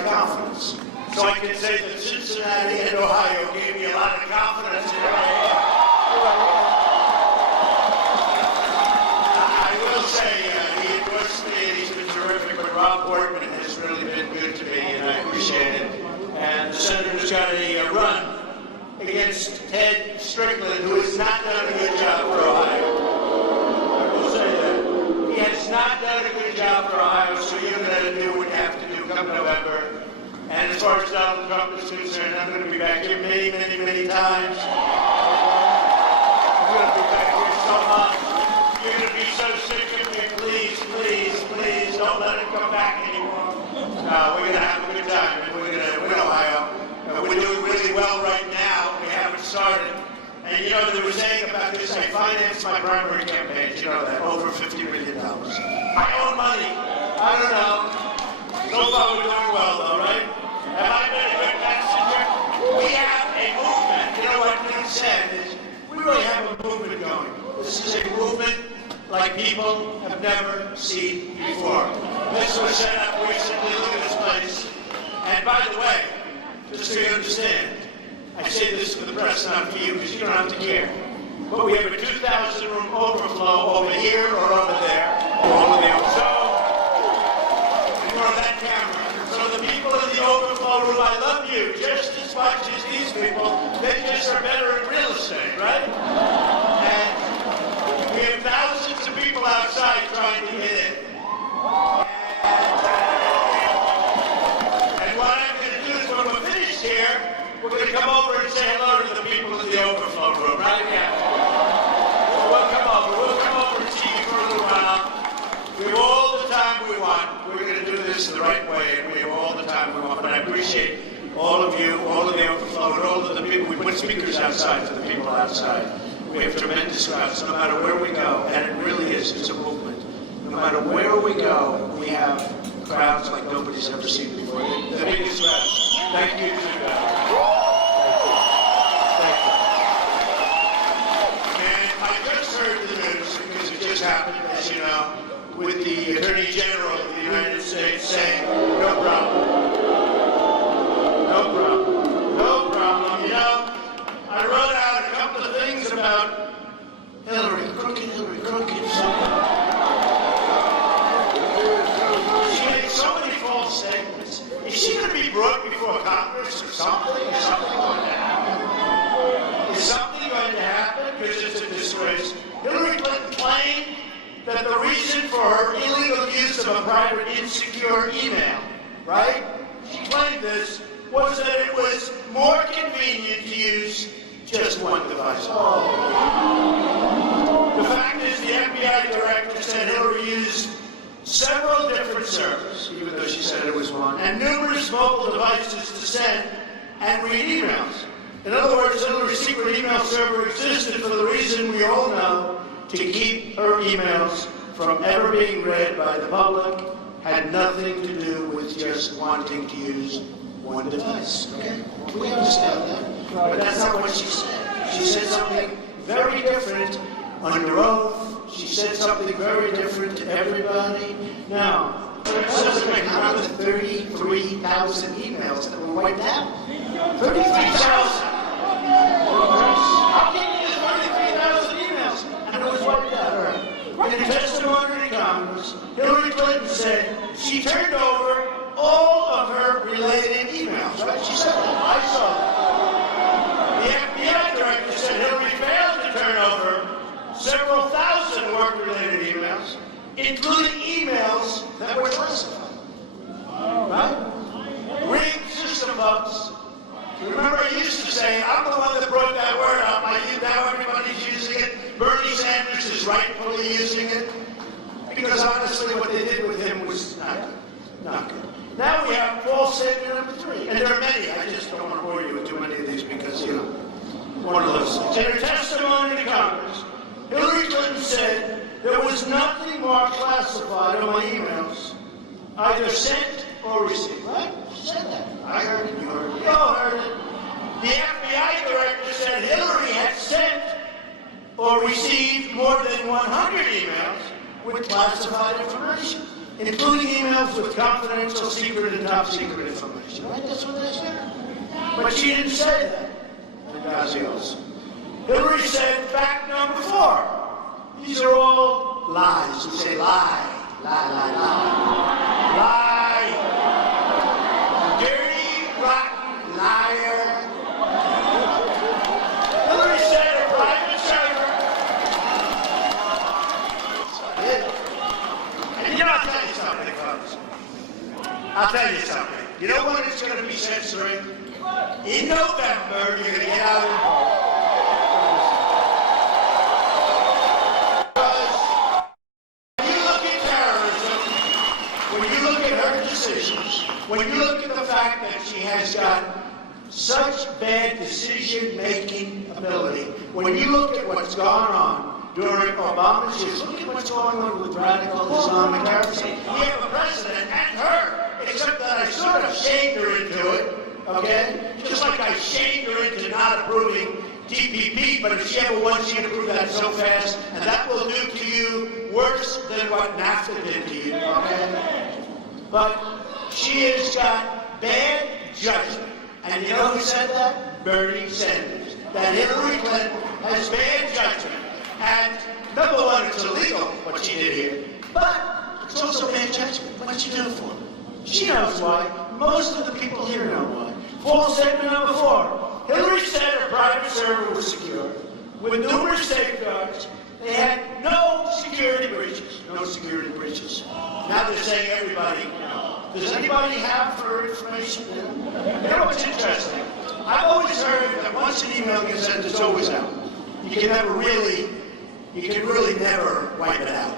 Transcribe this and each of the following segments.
of confidence. So I can say that Cincinnati and Ohio gave me a lot of confidence in who I am. I will say he endorsed me and he's been terrific, but Rob Portman has really been good to me and I appreciate it. And the senator's got a run against Ted Strickland, who has not done a good job for Ohio. I will say that. He has not done a good job for Ohio, so you're going to do what you have to do come November. And as far as Donald Trump is concerned, I'm going to be back here many, many, many times. I'm going to be back here so much. You're going to be so sick of me. Please, please, please, don't let it come back anymore. We're going to have a good time, and we're going to win Ohio. We're doing really well right now. We haven't started. And you know, they were saying about this, I financed my primary campaigns, you know that, over $50 million. I own money. I don't know. So far we're doing well, though, right? Have I been a good messenger? We have a movement. You know what Newt said is, we really have a movement going. This is a movement like people have never seen before. This was set up recently. Look at this place. And by the way, just so you understand, I say this for the press, not for you, because you don't have to care. But we have a 2,000-room overflow over here or over there. Over there. So, you're on that camera. So the people in the overflow room, I love you just as much as these people. They just are better at real estate, right? And we have thousands of people outside trying to get in. And what I'm going to do is when we're finished here, we're going to come over and say hello to the people in the overflow room, right? Yeah. So we'll come over. We'll come over and see you for a little while. We have all the time we want. We're going to do this the right way, and we have all the time we want. But I appreciate all of you, all of the overflow, and all of the people. We put speakers outside for the people outside. We have tremendous crowds, no matter where we go, and it really is. It's a movement. No matter where we go, we have crowds like nobody's ever seen before. The biggest crowds. Thank you to Thank you. And I just heard the news, because it just happened, as you know, with the Attorney General of the United States saying, no problem. No problem. No problem. You know, I wrote out a couple of things about Hillary, crooked Hillary, crooked something. She made so many false statements. Is she going to be brought before Congress or something? Is something going to happen? Is something going to happen? Because it's a disgrace. Hillary Clinton claimed that the reason for her illegal use of a private insecure email, right? She claimed this was that it was more convenient to use just one device. Oh. The fact is, the FBI director said Hillary used several different servers, even though she said it was one, and numerous mobile devices to send and read emails. In other words, Hillary's secret email server existed for the reason we all know, to keep her emails from ever being read by the public, had nothing to do with just wanting to use one device. Okay? We understand that. But that's not what she said. She said something very different under oath. She said something very different to everybody. Now, how are the 33,000 emails that were wiped out? 33,000! How can you use 33,000 emails? And it was wiped out. In a testimony to Congress, Hillary Clinton said she turned over all of her related emails, right? She said that. I saw that. The FBI director said Hillary failed to turn over several thousand work-related emails, including emails that were classified. Right? Rigged system bugs. Remember I used to say, I'm the one that brought that word up. Now everybody's using it. Bernie Sanders is rightfully using it. Because honestly, what they did with him was not good. Not good. Now we have false statement number 3. And there are many. I just don't want to bore you with too many of these because, you know, one of those things. In her testimony to Congress, Hillary Clinton said there was nothing more classified on my emails, either sent or received. Right? She said that. I heard it. You heard it. You all heard it. The FBI director said Hillary had sent or received more than 100 emails with classified information. including emails with confidential, secret, and top secret information. Right? That's what they said. But she didn't say that. Hillary said fact number 4. These are all lies. We say lie, lie, lie, lie. Lie. Dirty, rotten liar. Hillary said a private server. And you know, I'll tell you something, folks. I'll tell you something. You know what it's going to be censoring? In November, you're going to get out of the vote. Because when you look at terrorism, when you look at her decisions, when you look at the fact that she has got such bad decision-making ability, when you look at what's gone on during Obama's years, look at what's going on with radical Islamic terrorism. We have a president and her, except that I sort of shamed her into it. Okay? Just like I shamed her into not approving TPP, but if she ever wants, she can approve that so fast, and that will do to you worse than what NAFTA did to you, okay? But she has got bad judgment. And you know who said that? Bernie Sanders. That Hillary Clinton has bad judgment. And number one, it's illegal what she did here. But it's also bad judgment. What's she doing for? She knows why. Most of the people here know why. False statement number 4. Hillary said her private server was secure, with numerous safeguards. They had no security breaches. No security breaches. Now they're saying everybody. Does anybody have her information? You know what's interesting? I've always heard that once an email gets sent, it's always out. You can really never wipe it out.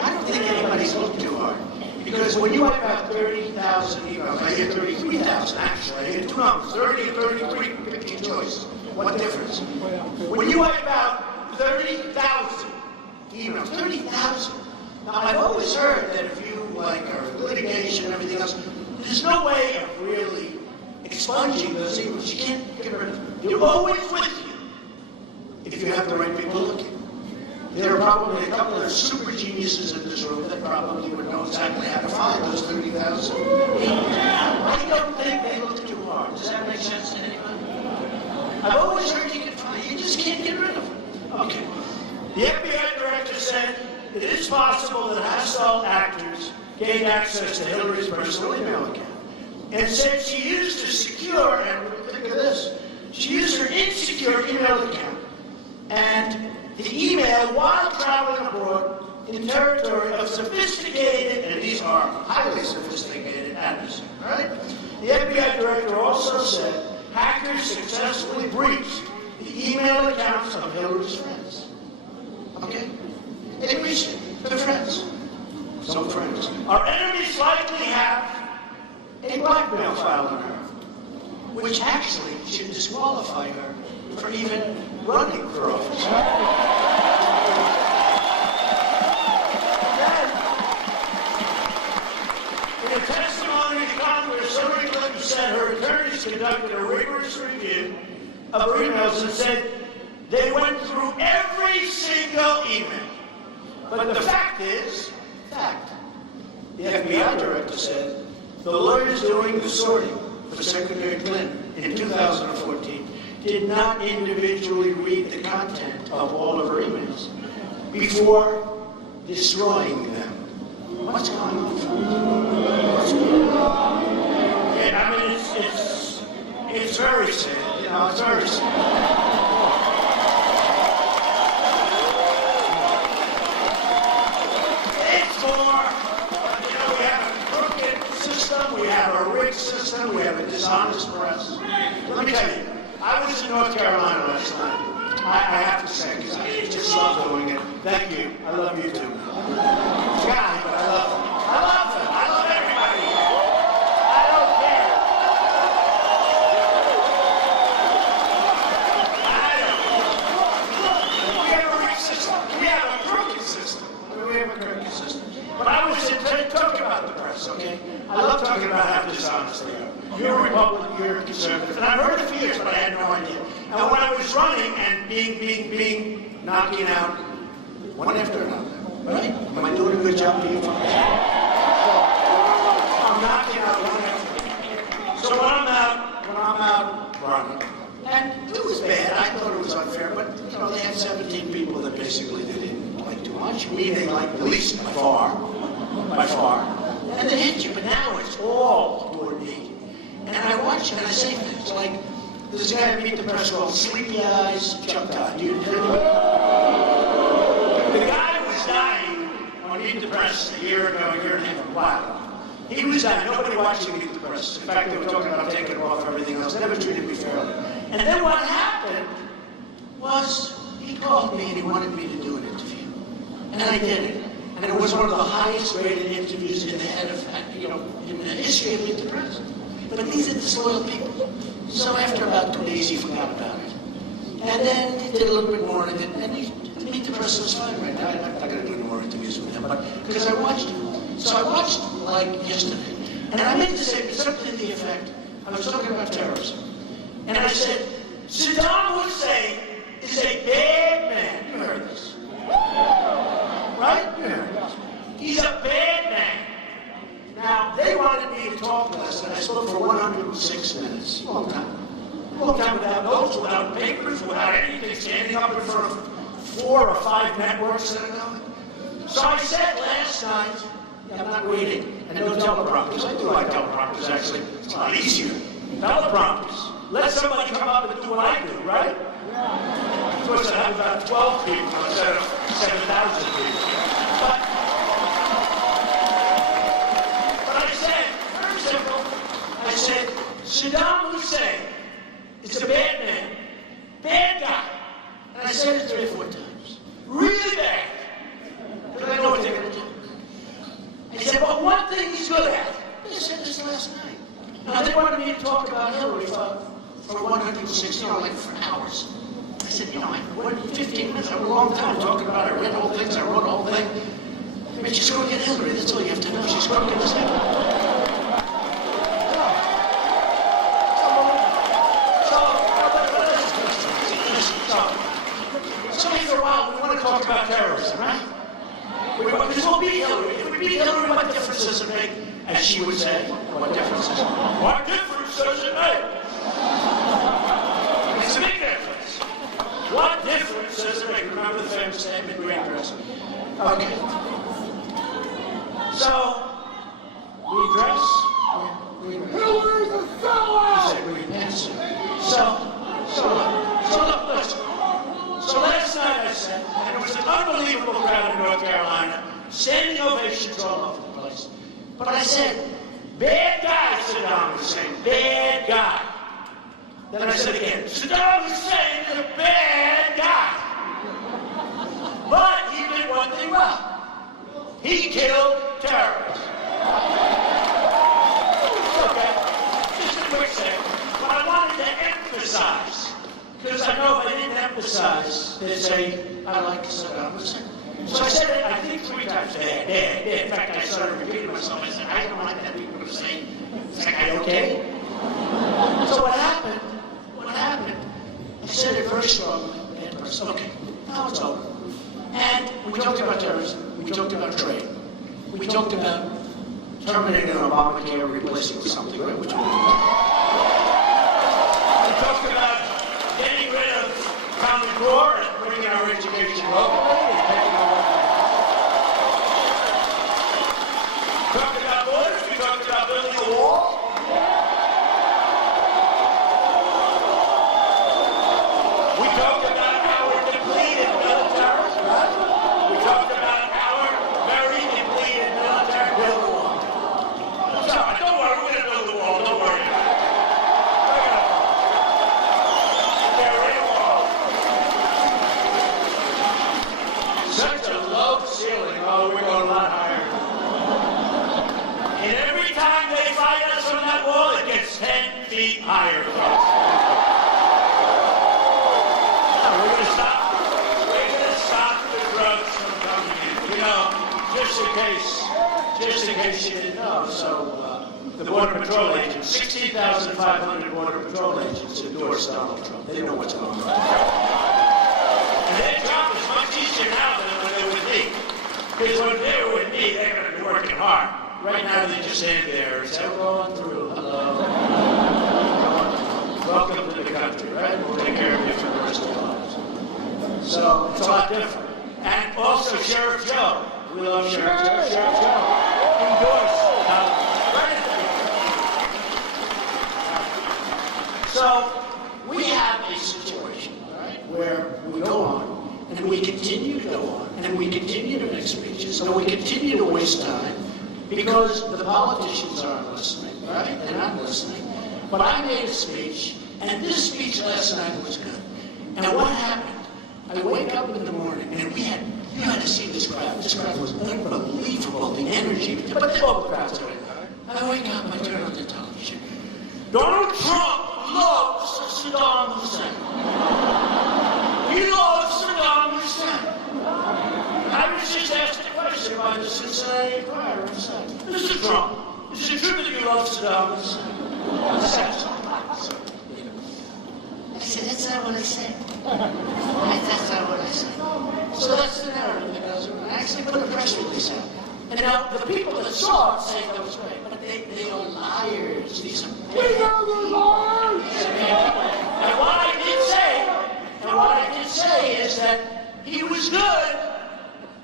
I don't think anybody's looked too hard. Because when you wipe out 30,000 emails, I hear 33,000 actually, I hear two numbers, 30 and 33, pick your choice. What difference? When you wipe out 30,000 emails, 30,000. Now I've always heard that if you are litigation and everything else, there's no way of really expunging those emails. You can't get rid of them. They're always with you if you have the right people looking. There are probably a couple of super geniuses in this room that probably would know exactly how to find those 30,000. I don't think they look too hard. Does that make sense to anybody? I've always heard you can find, you just can't get rid of them. Okay. The FBI director said it is possible that hostile actors gained access to Hillary's personal email account, and said she used a secure, and think of this, she used her insecure email account, and the email while traveling abroad in territory of sophisticated, and these are highly sophisticated adversaries, right? The FBI director also said hackers successfully breached the email accounts of Hillary's friends. Okay? They breached it. They're friends. Some friends. Our enemies likely have a blackmail file on her, which actually should disqualify her for even running for office. Then, in a testimony to Congress, Hillary Clinton said her attorneys conducted a rigorous review of her emails and said they went through every single email. But the fact is, the FBI director said the lawyers doing the sorting for Secretary Clinton in 2014 did not individually read the content of all of her emails before destroying them. What's going on? What's going on? Yeah, I mean, it's very sad. You know, it's very sad. It's more, you know, we have a crooked system, we have a rigged system, we have a dishonest press. Let me tell you, I was in North Carolina last night. I have to say, because I just love doing it. Thank you. I love you too. Guy, but I love them. I love them. I love everybody. I don't care. I don't care. We have a rigged system. We have a crooked system. We have a crooked system. But I was talking about the press, okay? I love talking about how dishonest they are. You're a Republican, you're a conservative. And I've heard it for years, but I had no idea. And when I was running and being knocking out one after another, Right? Am I doing a good job for you folks? I'm knocking out one after another. So when I'm out running, and it was bad. I thought it was unfair, but you know, they had 17 people that basically they didn't like too much. Me, they liked the least by far. And they hit you, but now it's all toward me. And I watch it and I say things like, this guy I meet the press called Sleepy Eyes Chuck Todd. The guy was dying on Meet the Press a year and a half. Wow. He was dying. Nobody watched him Meet the Press. In fact, they were talking about taking him off everything else. They never treated me fairly. And then what happened was he called me and he wanted me to do an interview. And I did it. And it was one of the highest rated interviews in the head of, in the history of Meet the Press. But these are disloyal people. So after about 2 days, he forgot about it. And then he did a little bit more, and Meet the Press was fine right now. I'm not going to do any more interviews with him, but because I watched him. So I watched like yesterday, and I meant to say something to the effect. I was talking about terrorism, and I said, Saddam Hussein is a bad man. You heard this, right? You heard this. He's a bad man. Now, they wanted me to talk less, and I spoke for 106 minutes. Long time. Long time without notes, without papers, without anything, standing up in front of 4 or 5 networks that I know. So I said last night, I'm not reading, and no teleprompters. I do like teleprompters, actually. It's a lot easier. Teleprompters. Let somebody come up and do what I do, right? Of course, I have about 12 people instead of 7,000 people. But I said, very simple, I said, Saddam Hussein is a bad man, bad guy. And I said it 3 or 4 times. Really bad. Because I know what they're going to do. I said, but one thing he's good at. I said this last night. Now, they wanted me to talk about Hillary for 160, like for hours. I said, I 15 minutes, I have a long time talking about it. I read all things, I wrote the whole thing. I mean, she's going to get Hillary, that's all you have to know. She's going to get Hillary. So after a while, we want to talk about terrorism, right? Because we'll beat Hillary. If we beat Hillary, what difference does it make? As she would say, what difference does it make? What difference does it make? It's a big difference. What difference does it make? Remember the famous statement, we address. Okay. So, we dress. Hillary's a sellout! We pass. So look, listen. So last night I said, and it was an unbelievable crowd in North Carolina, standing ovations all over the place. But I said, bad guy, Saddam Hussein, bad guy. Then I said again, Saddam Hussein is a bad guy. But he did one thing well. He killed terrorists. Okay, just a quick second. But I wanted to emphasize, because I know if I didn't emphasize, they'd say, I like Saddam Hussein. So I said it, I think 3 times, bad. In fact, I started repeating myself. I said, I don't like that people are saying, is that guy okay? So what happened, I said it very strongly, bad person. Okay, now it's over. And we talked about terrorism, we talked about trade, we talked about terminating Obamacare, replacing with something, right? Which we talked about getting rid of Common Core and bringing our education locally and taking our talked about borders, we talked about building a wall. We talked about our depleted military, right? We talked about our very depleted military. Build the wall. Sorry, don't worry, we're going to build the wall, don't worry about it. Such a low ceiling. Oh, we're going a lot higher. And every time they fight us from that wall, it gets 10 feet higher. No, we're going to stop. We're going to stop the drugs from coming in. Just in case you didn't know. So, the Border Patrol agents, 16,500 Border Patrol agents endorsed Donald Trump. They know what's going on. And their job is much easier now than when they were with me. Because when they were with me, they're going to be working hard. Right now, they just stand there and say, going through, hello. Welcome to the country, right? We'll take care of you for the rest of your lives. So it's a lot different. And also Sheriff Joe. We love Sheriff Joe. Sheriff Joe. Endorse. Right at the beginning. So we have a situation, right, where we go on, and we continue to go on, and we continue to make speeches, and we continue to waste time, because the politicians aren't listening, right? They're not listening. But I made a speech, and this speech last night was good. And what happened? I wake up in the morning, and you had to see this crowd. This crowd was unbelievable, the energy. But the whole crowd's right now. I wake up, I turn on the television. Donald Trump loves Saddam Hussein. He loves Saddam Hussein. I was just asked a question by the Cincinnati Enquirer. Mr. Trump, is it true that you love Saddam Hussein? I said, that's not what I said. That's not what I said. So that's the narrative that goes around. I actually put a press release out. And now the people that saw it say that was great, but they are liars. These are We know they're liars! And what I did say is that he was good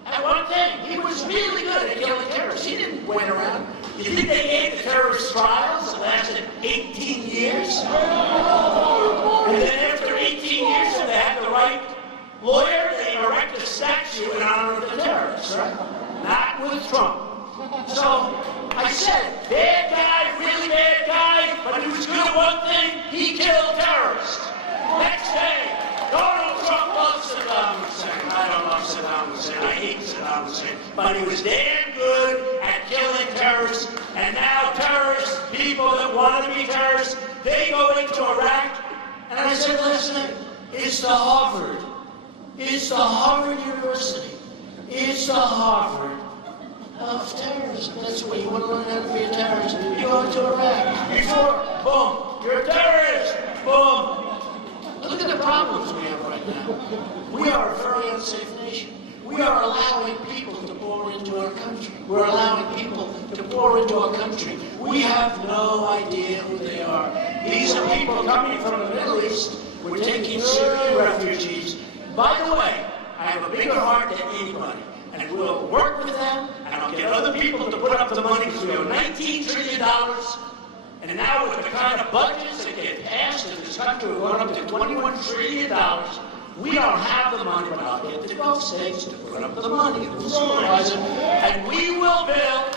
at one thing. He was really good at killing terrorists. He didn't wait around. You think they gave the terrorist trials that lasted 18 years? And then after 18 years, if they had the right lawyer, they erect a statue in honor of the terrorists, right? Not with Trump. So I said, bad guy, really bad guy, but he was good at one thing, he killed terrorists. Next day, Donald Trump loves Saddam Hussein. I don't love Saddam Hussein, I hate Saddam Hussein. But he was damn good at killing terrorists, and now terrorists, people that want to be terrorists, they go into Iraq. And I said last night, it's the Harvard University. It's the Harvard of terrorism. That's what you want to learn how to be a terrorist. You go into Iraq. Before, boom, you're a terrorist. Boom. Look at the problems we have right now. We are a very unsafe nation. We are allowing people to pour into our country. We're allowing people to pour into our country. We have no idea who they are. These are people coming from the Middle East. We're taking Syrian refugees. By the way, I have a bigger heart than anybody. And we'll work with them, and I'll get other people to put up the money, because we have $19 trillion. And now with the kind of budgets that get passed in this country, we're going up to $21 trillion. We don't have the money, but I'll get the Gulf states to put up the money, and we'll supervise it. And we will build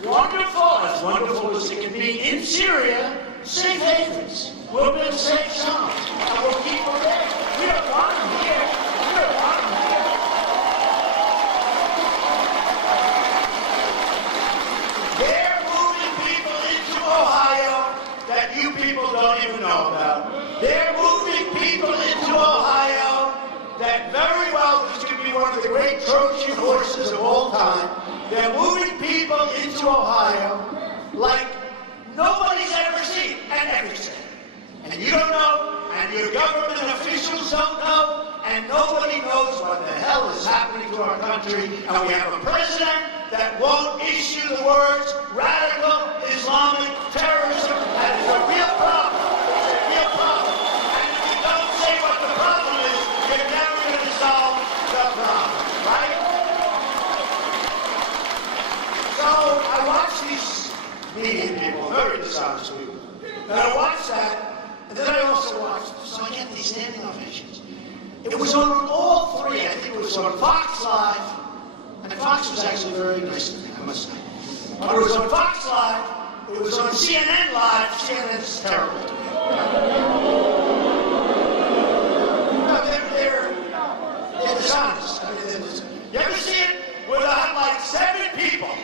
as wonderful as it can be in Syria, safe havens. We'll build safe zones, and we'll keep them there. We don't want them here. We don't want them here. They're moving people into Ohio that you people don't even know about. They're moving people into Ohio that very well, this could be one of the great Trojan horses of all time. They're moving people into Ohio like nobody's ever seen and never seen. And you don't know, and your government officials don't know, and nobody knows what the hell is happening to our country. And we have a president that won't issue the words radical Islamic terrorism. That is a real problem. It's a real problem. And if you don't say what the problem is, you're never going to solve the problem, right? So I watch these media people, very dishonest people. And I watch that, and then I also watch, so I get these standing ovations. It was on all three. I think it was on Fox Live, and Fox was actually very nice to me, I must say. But it was on Fox Live, it was on CNN Live. CNN's terrible to me. No, they're dishonest. I mean, you ever see it? Where they'll have like 7 people.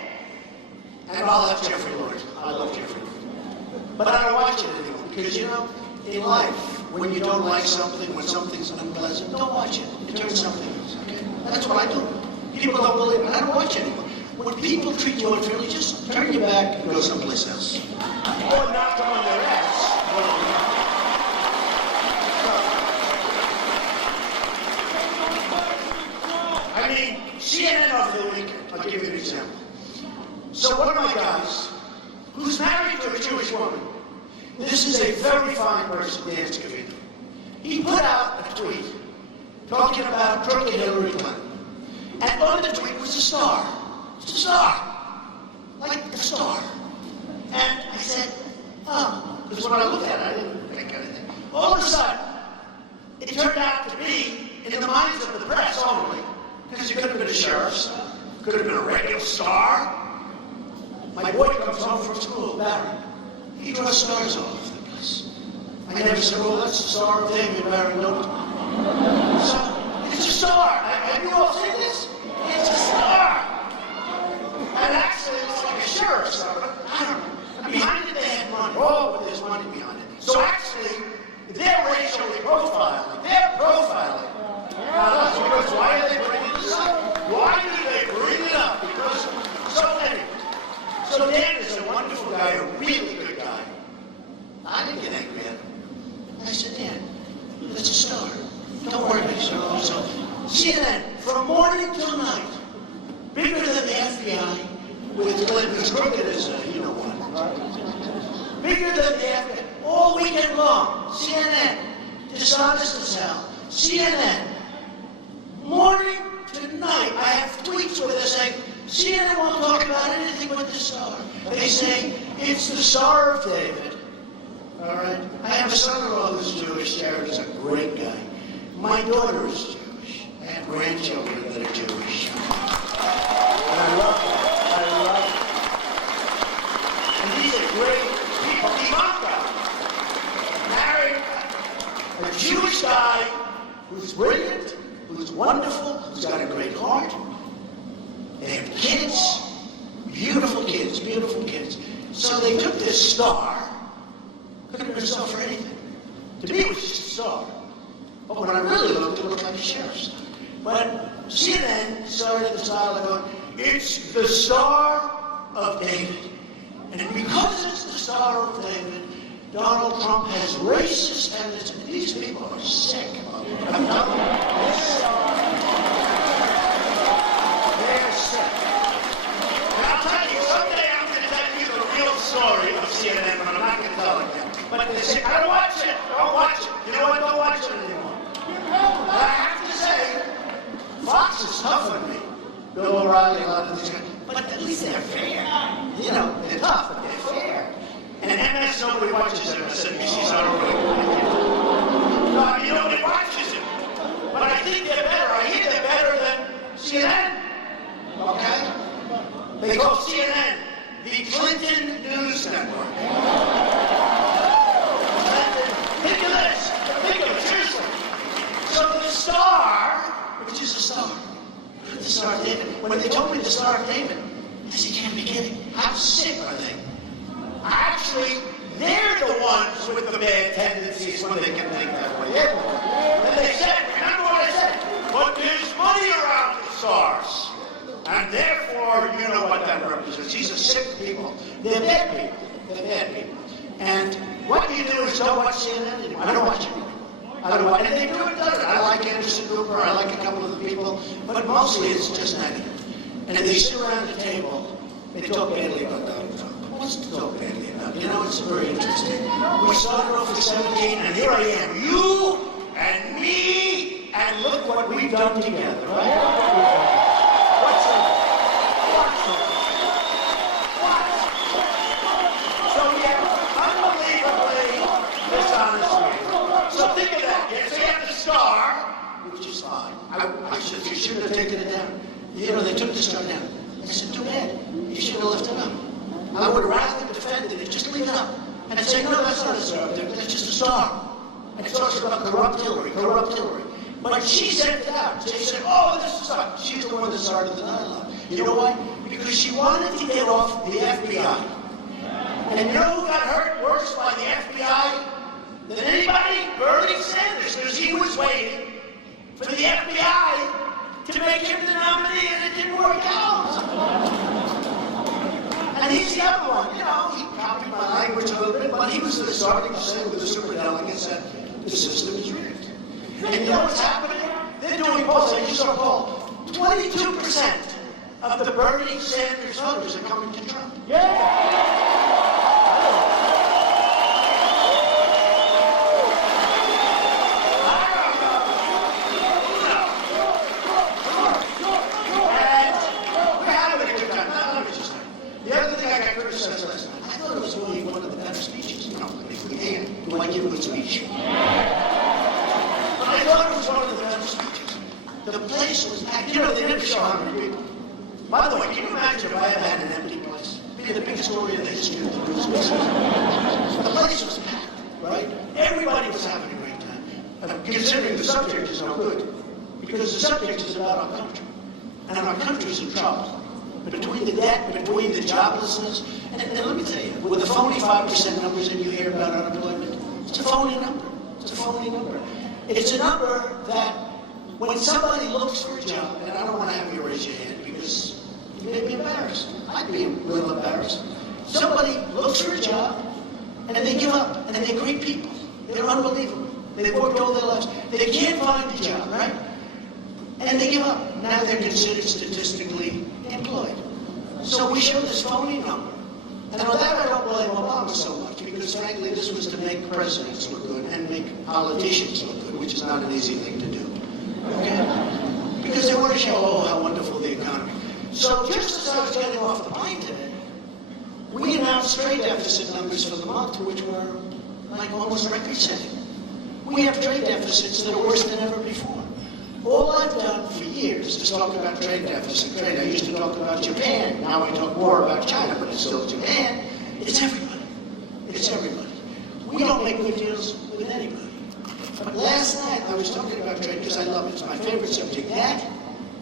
And I'll have Jeffrey Lord. I love Jeffrey Lord. But I don't watch it anymore, because, you know, in life, when you don't like something, when something's unpleasant, don't watch it. It turns something else, okay? That's what I do. People don't believe it. I don't watch it anymore. When people treat you unfairly, just turn your back and go someplace else. Or knock them on their ass. I mean, CNN over the weekend. Dan Scavino. He put out a tweet talking about crooked Hillary Clinton. And on the tweet was a star. Just a star. Like a star. And I said, oh, because when I looked at it, I didn't think anything. All of a sudden, it turned out to be in the minds of the press only, because it could have been a sheriff's star, could have been a radio star. My boy comes home from school, Barry. He draws stars all over the place. I never said, well, that's the Star of David, Barry. No. So, it's a star. Have you all seen this? It's a star. And actually, it's like a sheriff's star, but I don't know. And behind it, they had money. Oh, but there's money behind it. So actually, they're racially profiling. They're profiling. Now, that's because why are they bringing this up? Why do they bring it up? Because so Dan is a wonderful guy, a really good guy. I didn't get angry at him. I said, Dan, that's a star. Don't worry about yourself. So CNN, from morning till night, bigger than the FBI, with Clinton's crooked as you know what. Bigger than the FBI, all weekend long. CNN, dishonest as hell. CNN, morning to night. I have tweets where they're saying, CNN won't talk about anything but the star. They say, it's the Star of David. All right? I have a son-in-law who's Jewish. Jared's a great guy. My daughter is Jewish. I have grandchildren that are Jewish. And I love them. I love them. And these are great people. Ivanka married a Jewish guy who's brilliant, who's wonderful, who's got a great heart. They have kids, beautiful kids, beautiful kids. So they took this star, couldn't have been a star for anything. To me, it was just a star. But when I really looked, it looked like a sheriff's star. But CNN started the style of going, it's the Star of David. And because it's the Star of David, Donald Trump has racist tendencies. These people are sick. I'm telling you, they're sick. They're sick. And I'll tell you, someday I'm going to tell you the real story of CNN, but I'm not going to tell it yet. But they say, I don't watch it. Don't watch it. You know what? Don't watch it anymore. But I have to say, Fox is tough on me. Bill O'Reilly, a lot of these guys. But at least they're fair. You know, they're tough, but they're fair. And MS, nobody watches MSNBC, so I don't really like it. Nobody watches it. But I think they're better. I hear they're better than CNN. Okay? They call CNN the Clinton News Network. Think of this. Think of it, seriously. So the Star, which is a star, the Star of David. When they told me the Star of David, I said, you can't be kidding. How sick are they? Actually, they're the ones with the bad tendencies when they can think that way. And they said, remember what I said? But there's money around the stars. And therefore, you know what that represents. These are sick people. They're bad people. They're bad people. And what you do is don't watch CNN anymore. I don't watch it anymore. I don't watch, and they do it better. I like Anderson Cooper. I like a couple of the people. But mostly it's just negative. And they sit around the table, they talk badly about Donald Trump. What's to talk badly about? You know, it's very interesting. We started off at 17, and here I am. You and me, and look what we've done together, right? What's it? So we have unbelievably dishonest people. So think of that. So you have the Star, which is fine. You shouldn't have taken it down. You know, they took the Star down. I said, too bad. You should have left it up. I would rather have defended it, just leave it up. And say, no, that's not a star, that's just a star. And it talks about corrupt Hillary. But she sent it out. She said, oh, this is a star. She's the one that started the dialogue. You know why? Because she wanted to get off the FBI. And you know who got hurt worse by the FBI than anybody? Bernie Sanders, because he was waiting for the FBI to make him the nominee, and it didn't work out. And he's the other one, you know, he copied my language a little bit, but he was starting to say with the superdelegates that the system is rigged. And you know what's happening? They're doing polls, I just saw a poll. 22% of the Bernie Sanders voters are coming to Trump. The place was packed. You know, they never show how many people. By the way, can you imagine if I ever had an empty place? It'd be the biggest story in the history of the news. The place was packed, right? Everybody was having a great time. Considering the subject is no good. Because the subject is about our country. And our country's in trouble. Between the debt, between the joblessness, and let me tell you, with the phony 5% numbers that you hear about unemployment, it's a phony number. It's a phony number. It's a number that when somebody looks for a job, and I don't want to have you raise your hand because you may be embarrassed. I'd be a little embarrassed. Somebody looks for a job, and they give up, and they're great people. They're unbelievable. They've worked all their lives. They can't find a job, right? And they give up. Now they're considered statistically employed. So we show this phony number. And on that I don't blame Obama so much, because frankly this was to make presidents look good and make politicians look good, which is not an easy thing to do. Okay? Because they want to show, oh, how wonderful the economy. So just as I was getting off the plane today, we announced trade deficit numbers for the month, which were like almost record-setting. We have trade deficits that are worse than ever before. All I've done for years is talk about trade deficit, trade. I used to talk about Japan. Now I talk more about China, but it's still Japan. It's everybody. It's everybody. We don't make good deals with anybody. But last night I was talking about trade because I love it. It's my favorite subject. That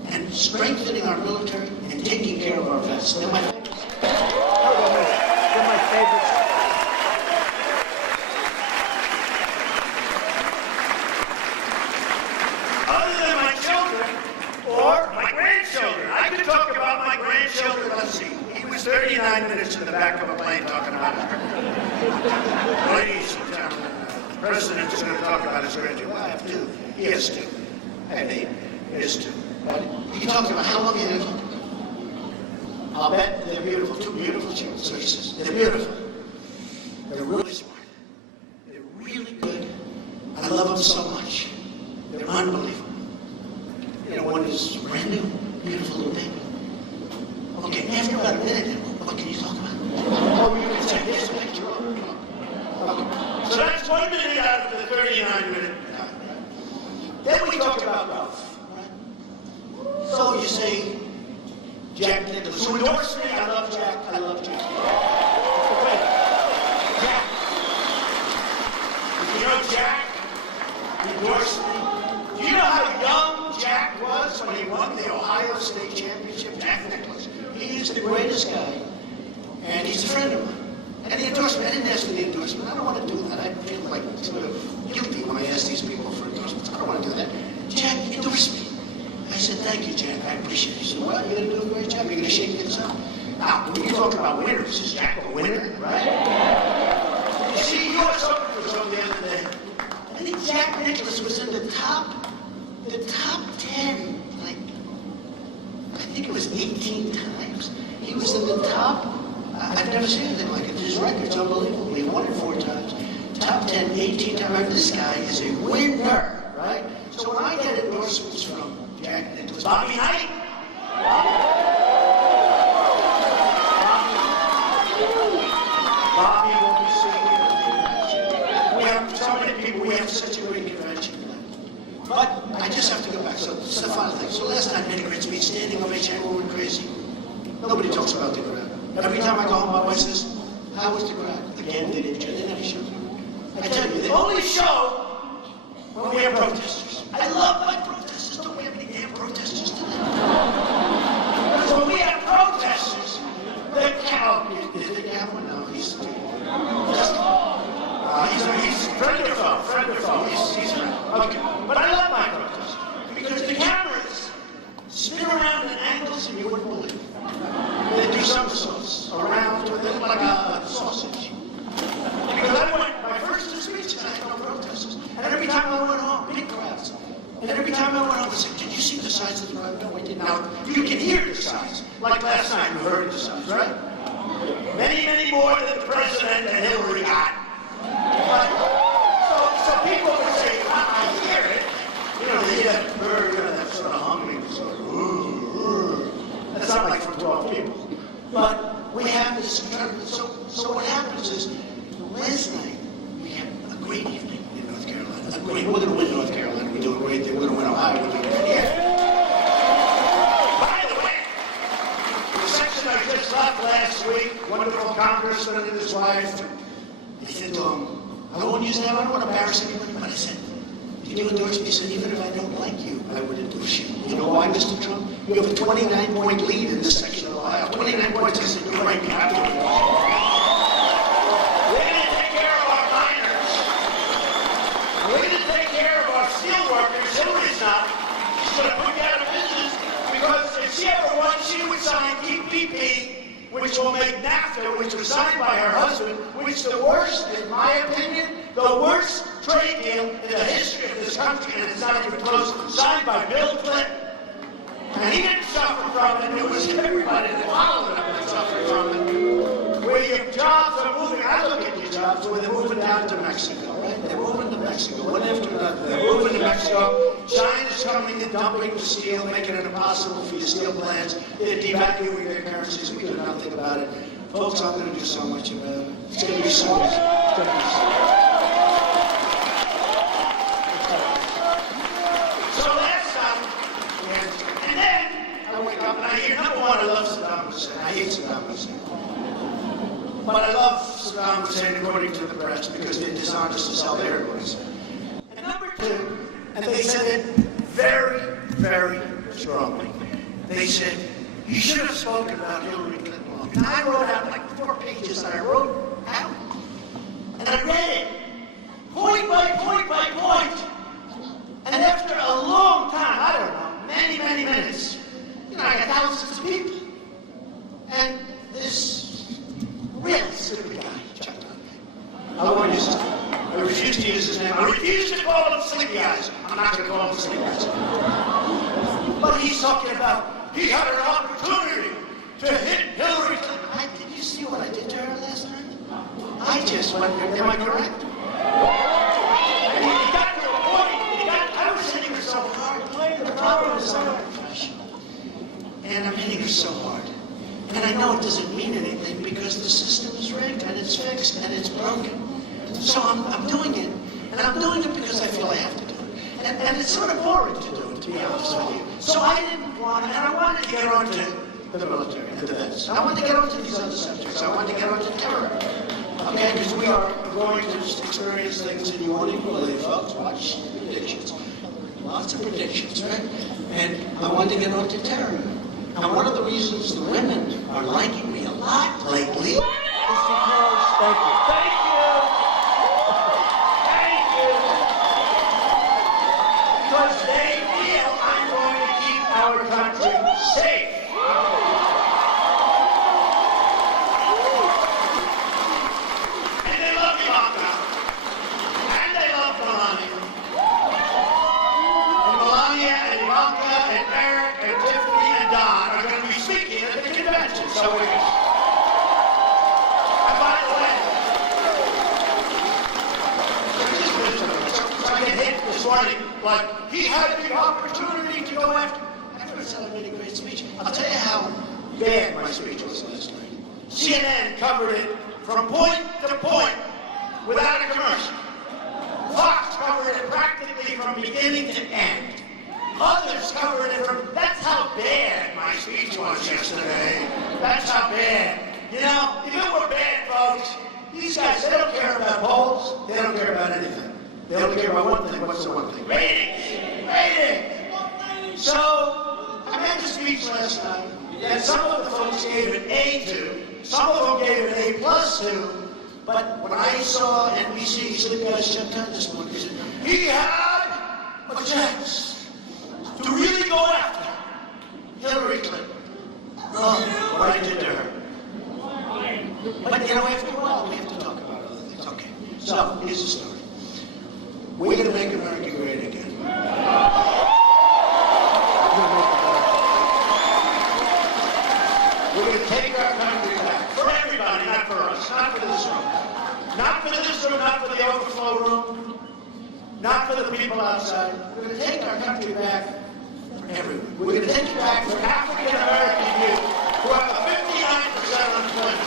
and strengthening our military and taking care of our vets. They're my favorites. They're my favorites. I could talk about my grandchildren. Let's see. He was 39 minutes in the back of a plane talking about his grandchildren. Ladies and gentlemen, the president is going to talk about his grandchildren. I have two. He has two. I have eight. He has two. He talked about how long he lived. I'll bet they're beautiful. Two beautiful children. So he says, they're beautiful. They're really smart. They're really good. I love them so much. They're unbelievable. You know, one is brand new, beautiful little baby. Okay, after about a minute, what can you talk about? Oh, you can say, here's a picture of it. Okay. So that's 1 minute out of the 39-minute time. Then we talk about Ralph. Right? So you say, Jack Nicklaus, who endorsed me, I love Jack, I love Jack. Okay. Jack. You know Jack endorsed me. Do you know how young Jack was when he won the Ohio State Championship? Jack Nicklaus. He is the greatest guy, and he's a friend of mine. And the endorsement, I didn't ask for the endorsement. I don't want to do that. I feel like sort of guilty when I ask these people for endorsements. I don't want to do that. Jack endorsed me. I said, thank you, Jack. I appreciate it. He said, well, you're going to do a great job. You're going to shake things up. Now, when you talk about winners, is Jack a winner, right? You see, U.S. Open was on the other day. I think Jack Nicklaus was in the top 10, like, I think it was 18 times. He was in the top, I've never seen anything like it. His record's unbelievable. He won it 4 times. Top 10, 18 times. I mean, this guy is a winner, right? So when I get endorsements from Jack Nicklaus, Bobby Knight, Bobby will be singing at the convention. We have so many people, we have such a great convention. But I just have to go back. So this is the final thing. So last night, many great speech, standing ovation, everyone went crazy. Nobody talks about the crowd. Every time I go home, my wife says, how was the crowd? Again, they didn't show. They never show. I tell you, they only show when we have protesters. I love my protesters. Don't we have any damn protesters today? Because when we have protesters, the cow, did they have one? No, he's friend of foe, friend of foe. He's friend. Okay, but I love my protesters because the cameras spin around at angles and you wouldn't believe it. They do somersaults around with it like a sausage. Because I went, my first two speeches, I had no protesters. And every time I went home, big crowds. And every time I went home, I said, did you see the size of the crowd? No, I didn't. Now, you can hear the size. Like last night, you heard the size, right? Many, many more than the president and Hillary got. But, so people would say, I hear it. You know, they hear that bird, you know, that sort of humming, sort of, That's not like from 12 people. But we have this, so what happens is, last night, we had a great evening in North Carolina. We're going to win North Carolina. We're doing great there. We're going to win Ohio. We're doing great here. congressman and his wife. He said to him, I won't use that, I don't want to embarrass anybody, but I said, did you endorse me? He said, even if I don't like you, I would endorse you. You know why, Mr. Trump? You have a 29-point lead in this section of Ohio. 29 points. I said, you're right, you have to endorse you. We're going to take care of our miners. We're going to take care of our steel workers. Hillary's not. She's going to put you out of business because if she ever won, she would sign TPP, which will make NAFTA, which was signed by her husband, which is the worst, in my opinion, the worst trade deal in the history of this country, and it's not even close, signed by Bill Clinton. And he didn't suffer from it. It was everybody that followed him that suffered from it. Where your jobs are moving, I look at your jobs where they're moving down to Mexico, right? They're moving to Mexico, one after another. They're moving to Mexico. China's coming and dumping the steel, making it impossible for your steel plants. They're devaluing their currencies. We do nothing about it. Folks, I'm going to do so much about it. It's going to be so much. It's going to be so much. So last time, and then I wake up and I hear, number one, I love Saddam Hussein. I hate Saddam Hussein. But I love Saddam Hussein according to the press because they're dishonest as hell. They're boys. And number two, and they said it very, very strongly. They said, you should have spoken about Hillary Clinton. And I wrote out like 4 pages that I wrote out. And I read it, point by point by point. And after a long time, I don't know, many, many minutes, you know, I got thousands of people. And this real stupid guy jumped on me. I want to use his name. I refuse to use his name. I refuse to call him Sleepy Eyes. I'm not going to call him Sleepy Eyes. But he's talking about, he had an opportunity to hit Hillary Clinton. Did you see what I did to her last night? I just went, am I correct? And he got to a point, I was hitting her so hard. The problem is I'm a professional. And I'm hitting her so hard. And I know it doesn't mean anything because the system is rigged and it's fixed and it's broken. So I'm doing it. And I'm doing it because I feel I have to do it. And it's sort of boring to do it, to be honest with you. So I didn't want, and I wanted to get on to the military and the vets. I wanted to get onto these other subjects. I wanted to get onto terror. Okay, because we are going to experience things that you won't even believe, folks. Watch predictions. Lots of predictions, right? And I wanted to get onto terror. And one of the reasons the women are liking me a lot lately is because, thank you. Because they feel I'm going to keep our country safe. And they love Ivanka. And they love Melania. And Melania and Ivanka and Eric and Tiffany and Don are going to be speaking at the convention. So we're going to... And by the way, so I get hit this morning, like, he had the opportunity to go after I made a great speech. I'll tell you how bad my speech was last night. CNN covered it from point to point without a commercial. Fox covered it practically from beginning to end. Others covered it from... That's how bad my speech was yesterday. That's how bad. You know, if it were bad, folks, these guys, they don't care about polls. They don't care about anything. They only care about one thing. What's the one thing? Ratings! Ratings! So... I made a speech last night that some of the folks gave an A to, some of them gave an A+ to, but when I saw NBC, Sleepy Eyes shut down this morning, he had a chance to really go after Hillary Clinton. Oh, what I did to her. But you know, after a while, we have to talk about other things. Okay, so here's the story. We're going to make America great again. We're going to take our country back. For everybody, not for us. Not for this room. Not for this room, not for the overflow room. Not for the people outside. We're going to take our country back for everyone. We're going to take it back for African American youth who have a 59% unemployment.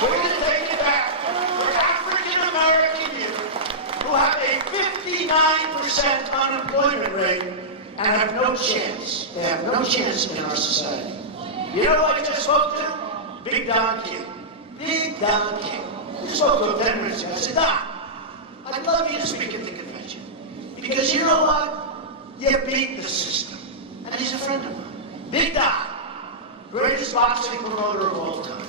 We're going to take it back for African American youth who have a 59% unemployment rate and have no chance. They have no chance in our society. You know who I just spoke to? Big Don King. Big Don King. I just spoke to him 10 minutes ago. I said, Don, I'd love you to speak at the convention. Because you know what? You beat the system. And he's a friend of mine. Big Don. Greatest boxing promoter of all time.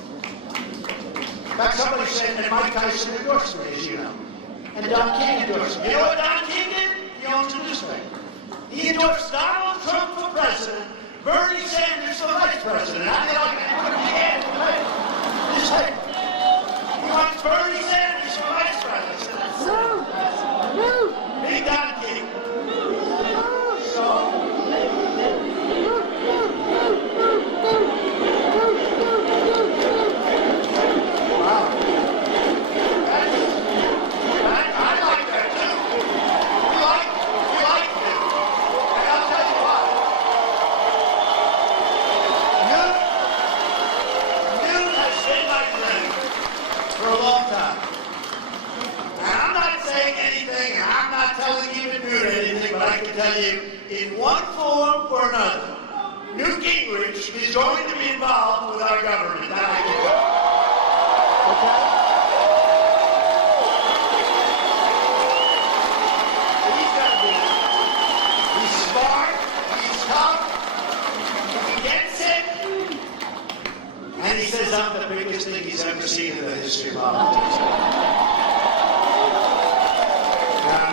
In fact, somebody said that Mike Tyson endorsed me, as you know. And Don King endorsed me. You know what Don King did? He owns a newspaper. He endorsed Donald Trump for president, Bernie Sanders for vice president. How do you like that? Just like, he wants Bernie Sanders for vice president. Big Don King. So, tell you, in one form or another, Newt Gingrich is going to be involved with our government. That I can tell. Okay? He's going to be. He's smart. He's tough. He gets it. And he says I'm the biggest thing he's ever seen in the history of politics.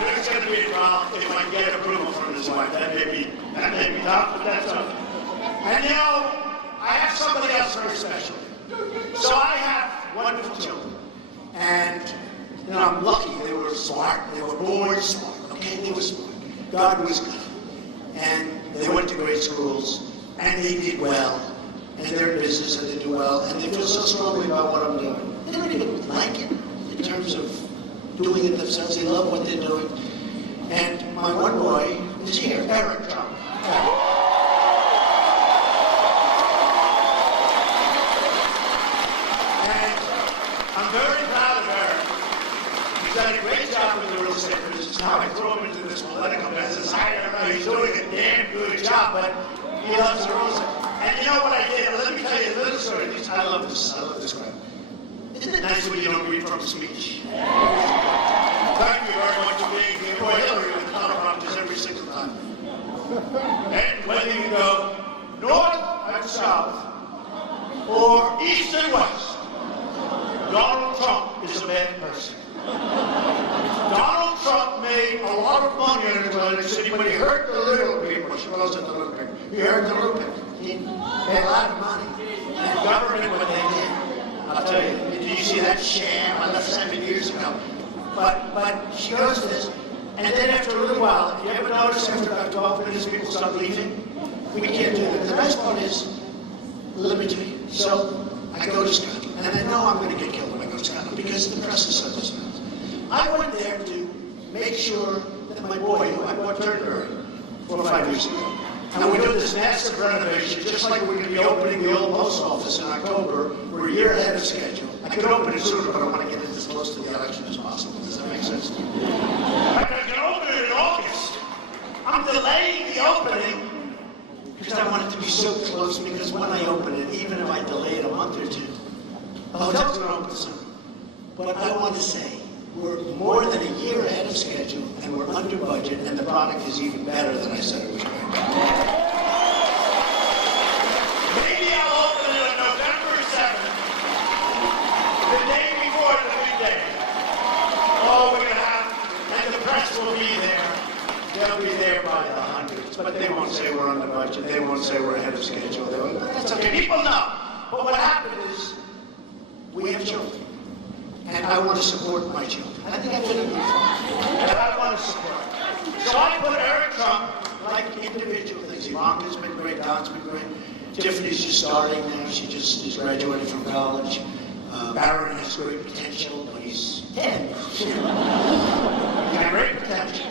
Newt's going to be involved if I get approval from his wife. That may be tough, but that's tough. And you know, I have somebody else very special. So I have wonderful children. And you know, I'm lucky. They were smart. They were born smart. Okay, they were smart. God was good. And they went to great schools. And they did well. And they're in business and they do well. And they feel so strongly about what I'm doing. They don't even like it in terms of doing it themselves. They love what they're doing. And my one boy is here, Eric Trump. And I'm very proud of Eric. He's done a great job with the real estate business. Now I throw him into this political business. I don't know, he's doing a damn good job, but he loves the real estate. And you know what I did? Let me tell you a little story. I love this crowd. Isn't it nice when you don't read from a speech? Thank you very much for being here. Boy, Hillary with teleprompters every single time. And whether you go north and south, or east and west, Donald Trump is a bad person. Donald Trump made a lot of money in Atlantic City, but he hurt the little people. She calls it the little people. He hurt the little people. He made a lot of money. And government, what they did, I'll tell you. Did you see that sham I left 7 years ago? But she goes to this, and then after a little while, if you ever notice after about 12 minutes, people start leaving? We can't do that. The best part is liberty. So I go to Scotland, and I know I'm going to get killed when I go to Scotland because the press is so dishonest. I went there to make sure that my boy, who I bought Turnberry 4 or 5 years ago, and we're doing this massive renovation, just like we're going to be opening the old post office in October. We're a year ahead of schedule. I could open it sooner, but I want to get it as close to the election as possible. Does that make sense? I can open it in August. I'm delaying the opening because I want it to be so close, because when I open it, even if I delay it a month or two, the hotel's going to open soon. But I want to say, we're more than a year ahead of schedule, and we're under budget, and the product is even better than I said it was going to be. Maybe I'll open it on November 7th, the day before the big day. Oh, we're going to have, and the press will be there. They'll be there by the hundreds, but they won't say we're under budget. They won't say we're ahead of schedule. But that's okay. People know. But what happened is, we have children. And I want to support my children. I think I've been a good father. And I want to support them. So I put Eric Trump, like individual things. Ivanka's been great, Don's been great. Tiffany's just starting now. She just is graduating from college. Barron has great potential, but he's 10. He's got great potential.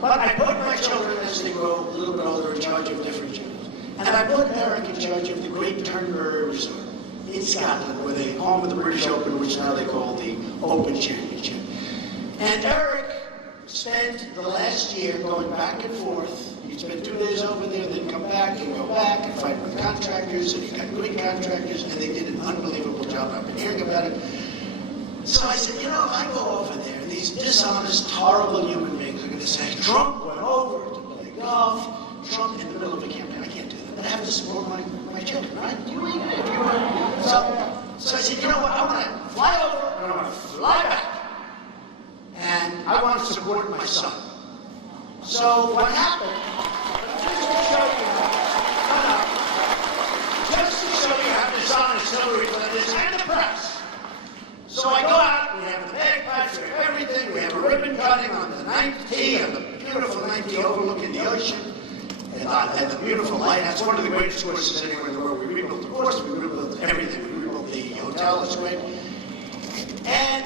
But I put my children, as they grow a little bit older, in charge of different gyms. And I put Eric in charge of the Great Turnberry Resort in Scotland, where they home of the British Open, which now they call the Open Championship. And Eric spent the last year going back and forth He'd spend 2 days over there, then come back and go back and fight with contractors, and he got good contractors, and they did an unbelievable job. I've been hearing about it. So I said, you know, if I go over there, these dishonest, horrible human beings are going to say, Trump went over to play golf, Trump in the middle of a campaign. I can't do that. But I have to support my children, right? So I said, you know what, I want to fly over, and I want to fly back. And I want to support my son. So what happened, just to show you how dishonest Hillary Clinton is and the press. So I go out, we have the bagpipes, we have everything, we have a ribbon cutting on the 9th tee, and the beautiful 9th tee overlooking the ocean, and the beautiful lighthouse. One of the greatest courses anywhere in the world. We rebuilt the course, we rebuilt everything, we rebuilt the hotel, it's great. And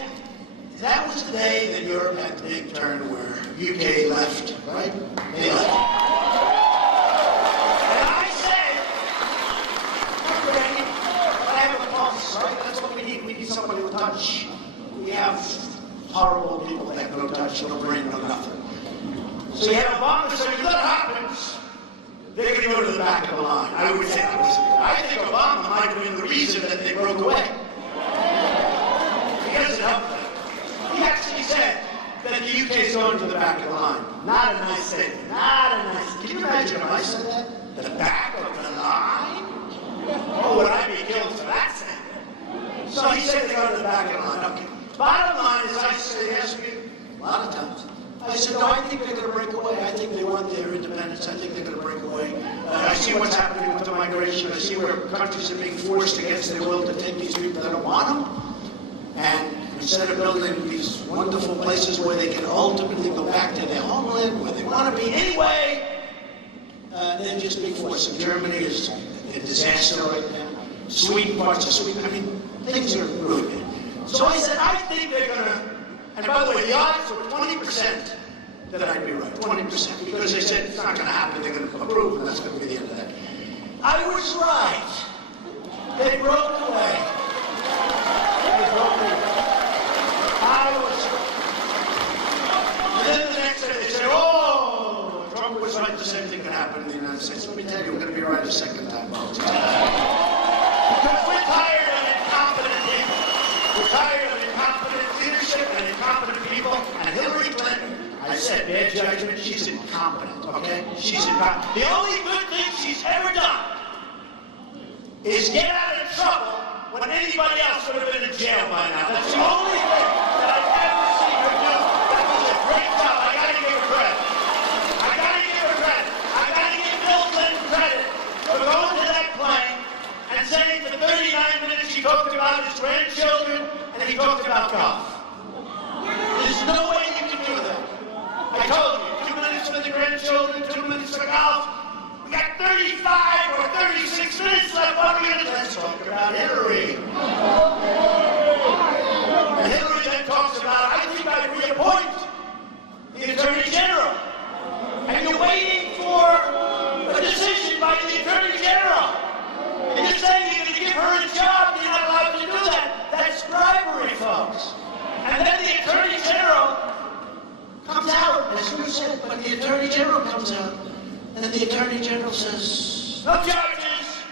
that was the day that Europe had the big turn where UK left, right? They left. And I said, we're ready, but I have a pulse, right? That's what we need. We need somebody with touch. We have horrible people that have no touch, no brain, no nothing. So you have Obama saying, if that happens, they're going to go to the back of the line. I would say that was, I think Obama might have been the reason that they broke away. He doesn't help them. He actually said that the UK is going to the back of the line. Not a nice statement. Not a nice. Can you imagine if I said that? The back of the line? Oh, would I be killed for that statement? So he said they go to the back of the line. Okay. Bottom line is, I say, ask me a lot of times. I said, no, I think they're going to break away. I think they want their independence. I think they're going to break away. I see what's happening with the migration. I see where countries are being forced against their will to take these people that don't want them. And instead of building these wonderful places where they can ultimately go back to their homeland, where they want to be anyway, they're just being forced. Germany is a disaster right now. Sweden, parts of Sweden. I mean, things are really bad. So I said, I think they're going to, and by the way, the odds were 20% that I'd be right, 20%, because they said it's not going to happen, they're going to approve, and that's going to be the end of that. I was right. They broke away. They broke away. I was right. And then the next day they say, oh, Trump was right, the same thing could happen in the United States. Let me tell you, we're going to be right a second time. Because we're tired of incompetent people. We're tired of incompetent leadership and incompetent people. And Hillary Clinton, I said bad judgment, she's incompetent, okay? She's incompetent. The only good thing she's ever done is get out of trouble when anybody else would have been in jail by now. That's the only thing that I've ever seen her do. That was a great job. I gotta give her credit. I gotta give her credit. I gotta give Bill Clinton credit for going to that plane and saying for 39 minutes he talked about his grandchildren and he talked about golf. There's no way you can do that. I told you, 2 minutes for the grandchildren, 2 minutes for golf. We got 35 or 36 minutes left. What are we going to do? Let's talk about Hillary. And Hillary then talks about, I think I reappoint the Attorney General. And you're waiting for a decision by the Attorney General. And you're saying you're going to give her a job, and you're not allowed to do that. That's bribery, folks. And then the Attorney General comes out, as you said, but the Attorney General comes out, and then the Attorney General says, no charges.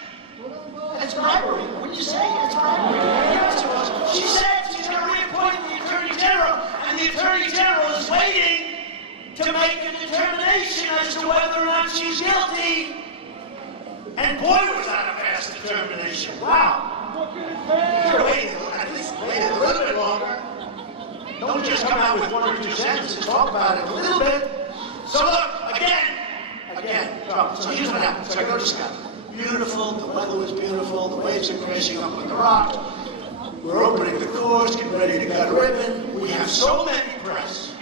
That's bribery. Wouldn't you say it's bribery? Yes, it was. She said she's going to reappoint the Attorney General, and the Attorney General is waiting to make a determination as to whether or not she's guilty. And boy, was that a fast determination. Wow. You're waiting, at least wait a little bit longer. Don't just come out with 1 or 2 sentences. Talk about it a little bit. So look, again. So here's what happened. So I go to Scotland. Beautiful. The weather was beautiful. The waves are crashing up on the rocks. We're opening the course, getting ready to cut a ribbon. We have so many press.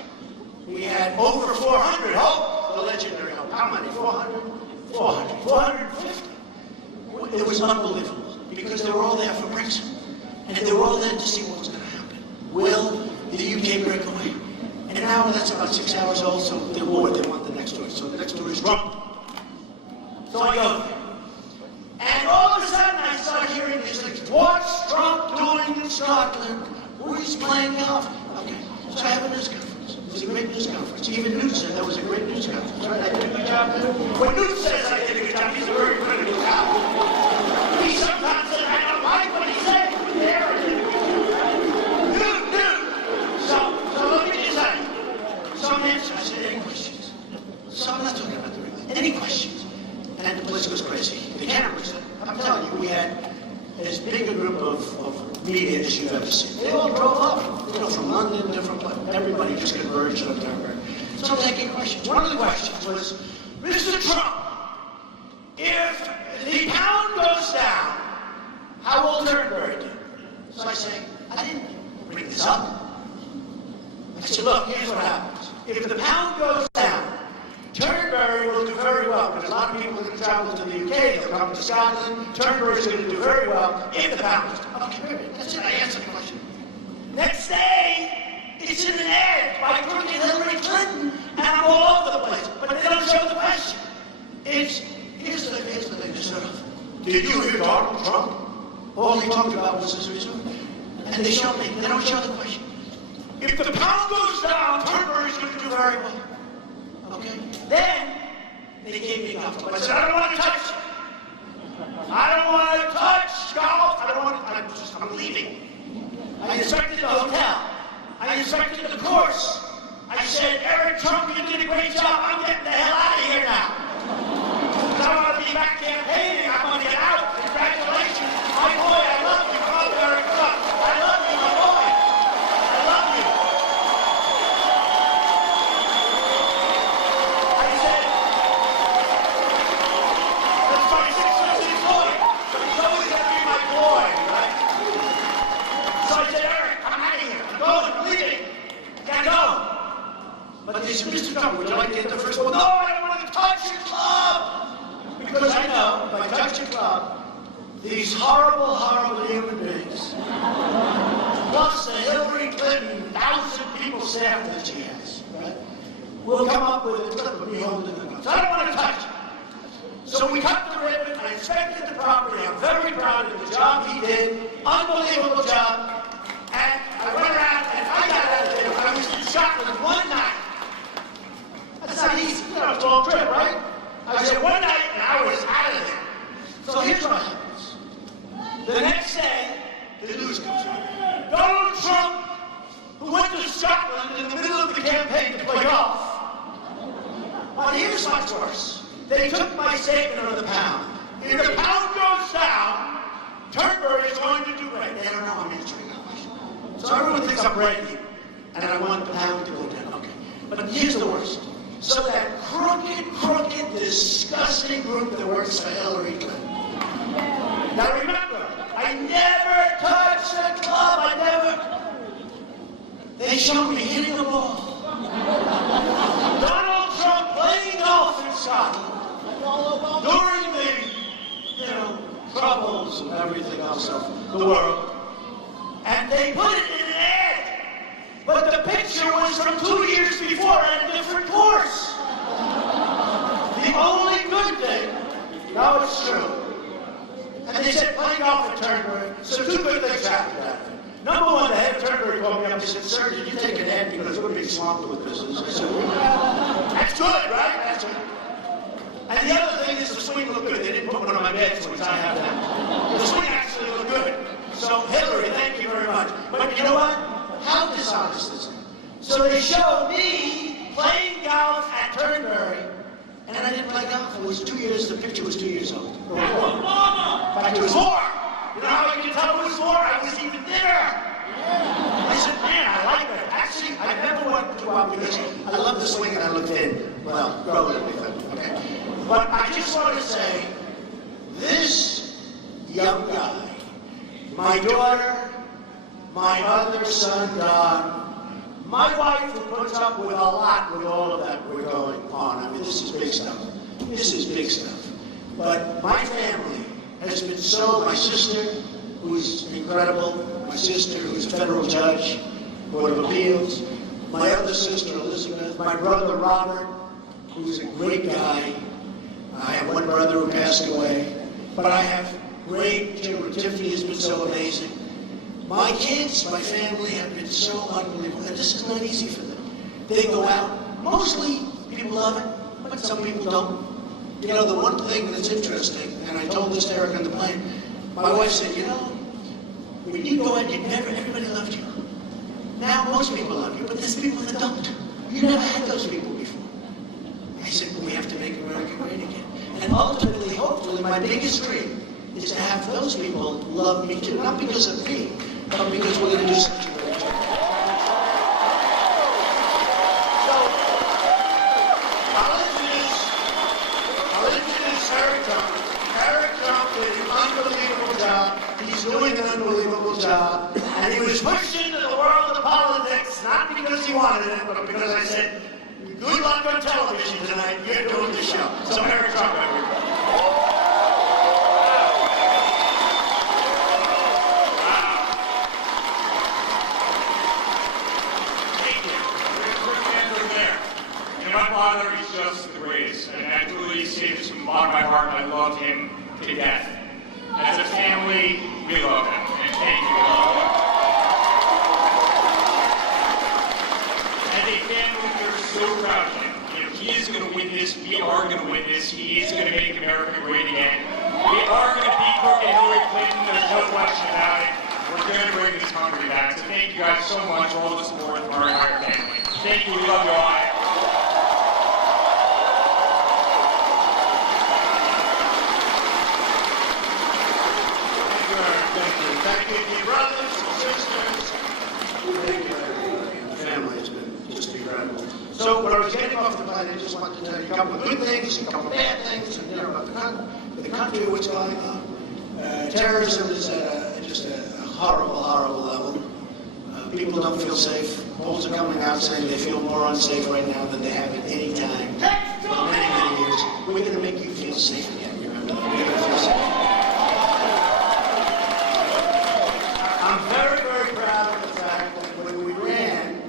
We had over 400. Hope, the legendary Hope. How many? 400? 400. 450. It was unbelievable because they were all there for Brexit. And they were all there to see what was going to happen. Will the UK break away? And now that's about 6 hours old, so they're bored. They want the next story. So the next story is Trump. So I go there. And all of a sudden I start hearing these things. What's Trump doing in Scotland? Who's playing golf? Okay. So I have a news conference. It was a great news conference. conference. Even Newt said that was a great news conference, right? I did a good job there. When Newt says I did a good job, he's a very critical job. He sometimes says, I don't like what he said. There it is. Newt. So let me just tell you. Some answers, I said, any questions? So I'm not talking about the real. Any questions? And the place goes crazy. The cameras, I'm telling you, we had as big a group of media as you've ever seen. They all drove up, from London, different places. Everybody just converged on Turnberry. So I'm taking questions. One of the questions was, Mr. Trump, if the pound goes down, how will Turnberry do? So I say, I didn't bring this up. I said, look, here's what happens. If the pound goes down, Turnberry will do very well, because a lot of people are going to travel to the UK, they'll come to Scotland. Turnberry is going to do very well if the pound goes down. Okay, very good. That's it. I answered the question. Next day, it's in an ad by crooked Hillary Clinton, and I'm all over the place. But they don't show the question. Here's the thing to start off. Did you hear Donald Trump? All he talked about was his resort. And they show me. They don't show the question. If the pound goes down, Turnberry is going to do very well. Okay? Then, they gave me golf. I said, I don't want to touch it. I don't want to touch golf. I'm leaving. I inspected the hotel. I inspected the course. I said, Eric Trump, you did a great job. I'm getting the hell out of here now. I want to be back campaigning. I want to get out. Congratulations. My boy, I love you. Come on, Eric Trump. I love you, my boy. I love you. I said, that's my 6'6" boy. So he's always going to be my boy, right? So I said, Eric, I'm out of here. I'm going. I'm leaving. Gotta go. But they said, Mr. Trump, would you like to get the first one? No, I don't want to touch your club. Because I know, if I touch your club, these horrible, horrible human beings, plus the Hillary Clinton 1,000 people staff that she has, right, will come up with a clip of me holding the gun. So I don't want to touch it. So we cut the ribbon. I inspected the property. I'm very proud of the job he did. Unbelievable job. And I went around and I got out of there. I was in Scotland one night. That's not easy. It's a long trip, right? I was there one night and I was out of there. So here's what happens. The next day, the news comes out. Donald Trump, who went to Scotland in the middle of the campaign to play golf. But here's much worse. They took my statement of the pound. If the pound goes down, Turnberry is going to do great. They don't know I'm answering that question. So everyone thinks I'm bragging, and I want the pound to go down. Okay. But here's the worst. So that crooked, disgusting group that works for Hillary Clinton. Now remember, I never touched the club. They showed me hitting the ball. Donald Trump playing golf in Scotland during the, troubles and everything else of the world. And they put it in an ad. But the picture was from 2 years before at a different course. The only good thing, now it's true. And they said, playing golf at Turnberry. So 2 good things happened after. Number one, the head of Turnberry called me up and said, sir, did you take an ad because we're being swamped with business? I said, well, that's good, right? That's good. And the other thing is the swing looked good. They didn't put one on my bed swings. I have that. The swing actually looked good. So Hillary, thank you very much. But you know what? How dishonest is it? So they showed me playing golf at Turnberry, and I didn't play golf. It was 2 years, the picture was 2 years old. Or 4. In fact, it was 4. You know how I can tell it was 4? I was even thinner. I said, man, I like that. Actually, I never went to out because I love the swing and I look thin. Well, relatively thin, okay? But I just want to say, this young guy, my daughter, my other son, Don, my wife who puts up with a lot with all of that we're going on. I mean, this is big stuff. This is big stuff. But my family has been so, my sister, who's incredible, my sister, who's a federal judge, Board of Appeals, my other sister, Elizabeth, my brother, Robert, who's a great guy. I have one brother who passed away, but I have great children. Tiffany has been so amazing. My kids, my family have been so unbelievable, and this is not easy for them. They go out mostly people love it, but some people don't. You know, the one thing that's interesting, and I told this to Eric on the plane, my wife said, you know, when you go out, everybody loved you. Now most people love you, but there's people that don't. You never had those people before. I said, well, we have to make America great again. And ultimately, hopefully, my biggest dream is to have those people love me too. Not because of me, but because we're going to do such a great job. So, I'll introduce Eric Trump. Eric Trump did an unbelievable job. He's doing an unbelievable job. And he was pushed into the world of politics, not because he wanted it, but because I said, good luck on television tonight. You're doing the show. So Eric Trump, everybody. Thank you. Quick answer there. And my father is just the greatest. And I truly say this from the bottom of my heart. I love him to death. As a family, we love him. And thank you all. As a family, we're so proud of him. He is going to win this. We are going to win this. He is going to make America great again. We are going to beat Hillary Clinton. There's no question about it. We're going to bring this country back. So thank you guys so much for all the support from our entire family. Thank you. We love you all. Thank you, dear brothers and sisters. Thank you, everybody. The family has been just incredible. So, when I was getting off the plane, I just wanted to tell you a couple of good things, a couple of bad things, and about the country, what's going on. Terrorism is just a horrible, horrible level. People don't feel safe. Polls are coming out saying they feel more unsafe right now than they have at any time in many, many years. We're going to make you feel safe again. Remember that. We're going to feel safe. I'm very, very proud of the fact that when we ran,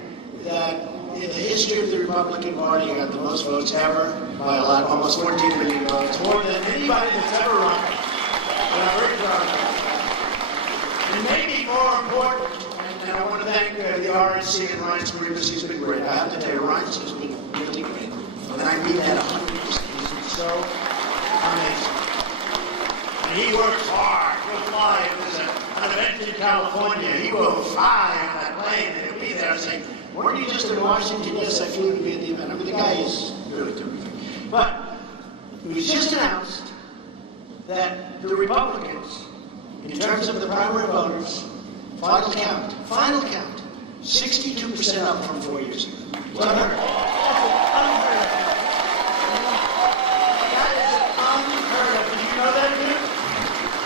that in the history of the Republican Party, you got the most votes ever by a lot, almost 14 million votes, more than anybody that's ever run. And I'm very proud of that. And maybe more important, and I want to thank the RNC and Ryan Screamers, he's been great. I have to tell you, Ryan has been really great. And I mean that 100%. He's been so amazing. And he works hard. He'll fly. If there's an event in California, he will fly on that plane and he'll be there saying, weren't you just in Washington? Yes, I flew to be at the event. I mean, the guy is really terrific. But it was just announced that the Republicans, in terms of the primary voters, final count, 62% up from 4 years ago. It's unheard of. Unheard of. That is unheard of. Did you know that, dude?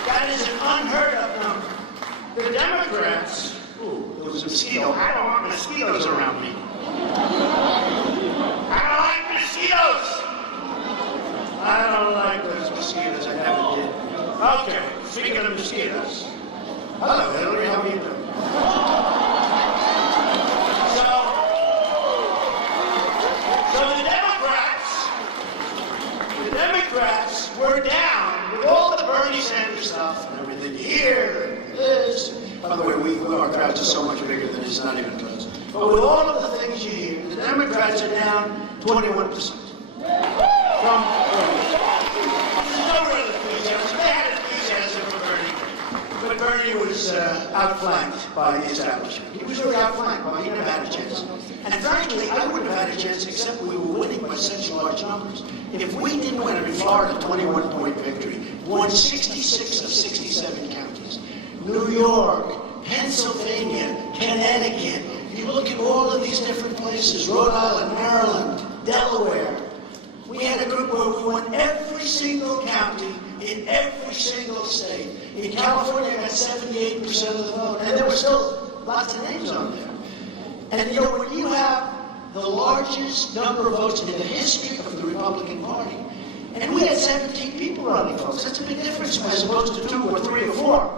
That is an unheard of number. The Democrats, there was a mosquito. I don't want mosquitoes around me. I don't like mosquitoes. I don't like those mosquitoes. I never did. Okay, speaking of mosquitoes. Hello, Hillary. How are you doing? So the Democrats were down with all the Bernie Sanders stuff and everything here and this. By the way, our crowds are so much bigger than it's not even close. But with all of the things you hear, the Democrats are down 21%. From Bernie. There's no real enthusiasm. They had enthusiasm for Bernie. But Bernie was outflanked by the establishment. He was really outflanked, but he never had a chance. And frankly, I wouldn't have had a chance except we were winning by such large numbers. If we didn't win, I mean, Florida, 21-point victory, won 66 of 67 counties. New York, Pennsylvania, Connecticut. You look at all of these different places, Rhode Island, Maryland, Delaware. We had a group where we won every single county in every single state. In California, I got 78% of the vote, and there were still lots of names on there. And you know, when you have the largest number of votes in the history of the Republican Party, and we had 17 people running, folks. That's a big difference as opposed to 2 or 3 or 4.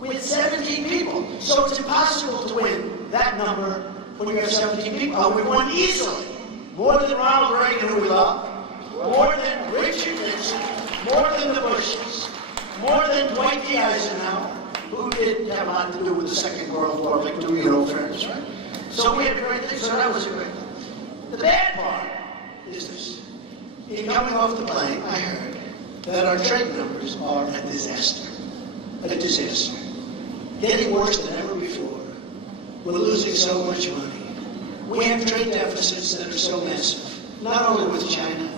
We had 17 people. So it's impossible to win that number when you have 17 people. We won easily. More than Ronald Reagan, who we love. More than Richard Nixon. More than the Bushes. More than Dwight D. Eisenhower, who did have a lot to do with the Second World War victory in all fairness, right? So we had a great thing. So that was a great thing. The bad part in coming off the plane, I heard that our trade numbers are a disaster. A disaster. Getting worse than ever before. We're losing so much money. We have trade deficits that are so massive. Not only with China,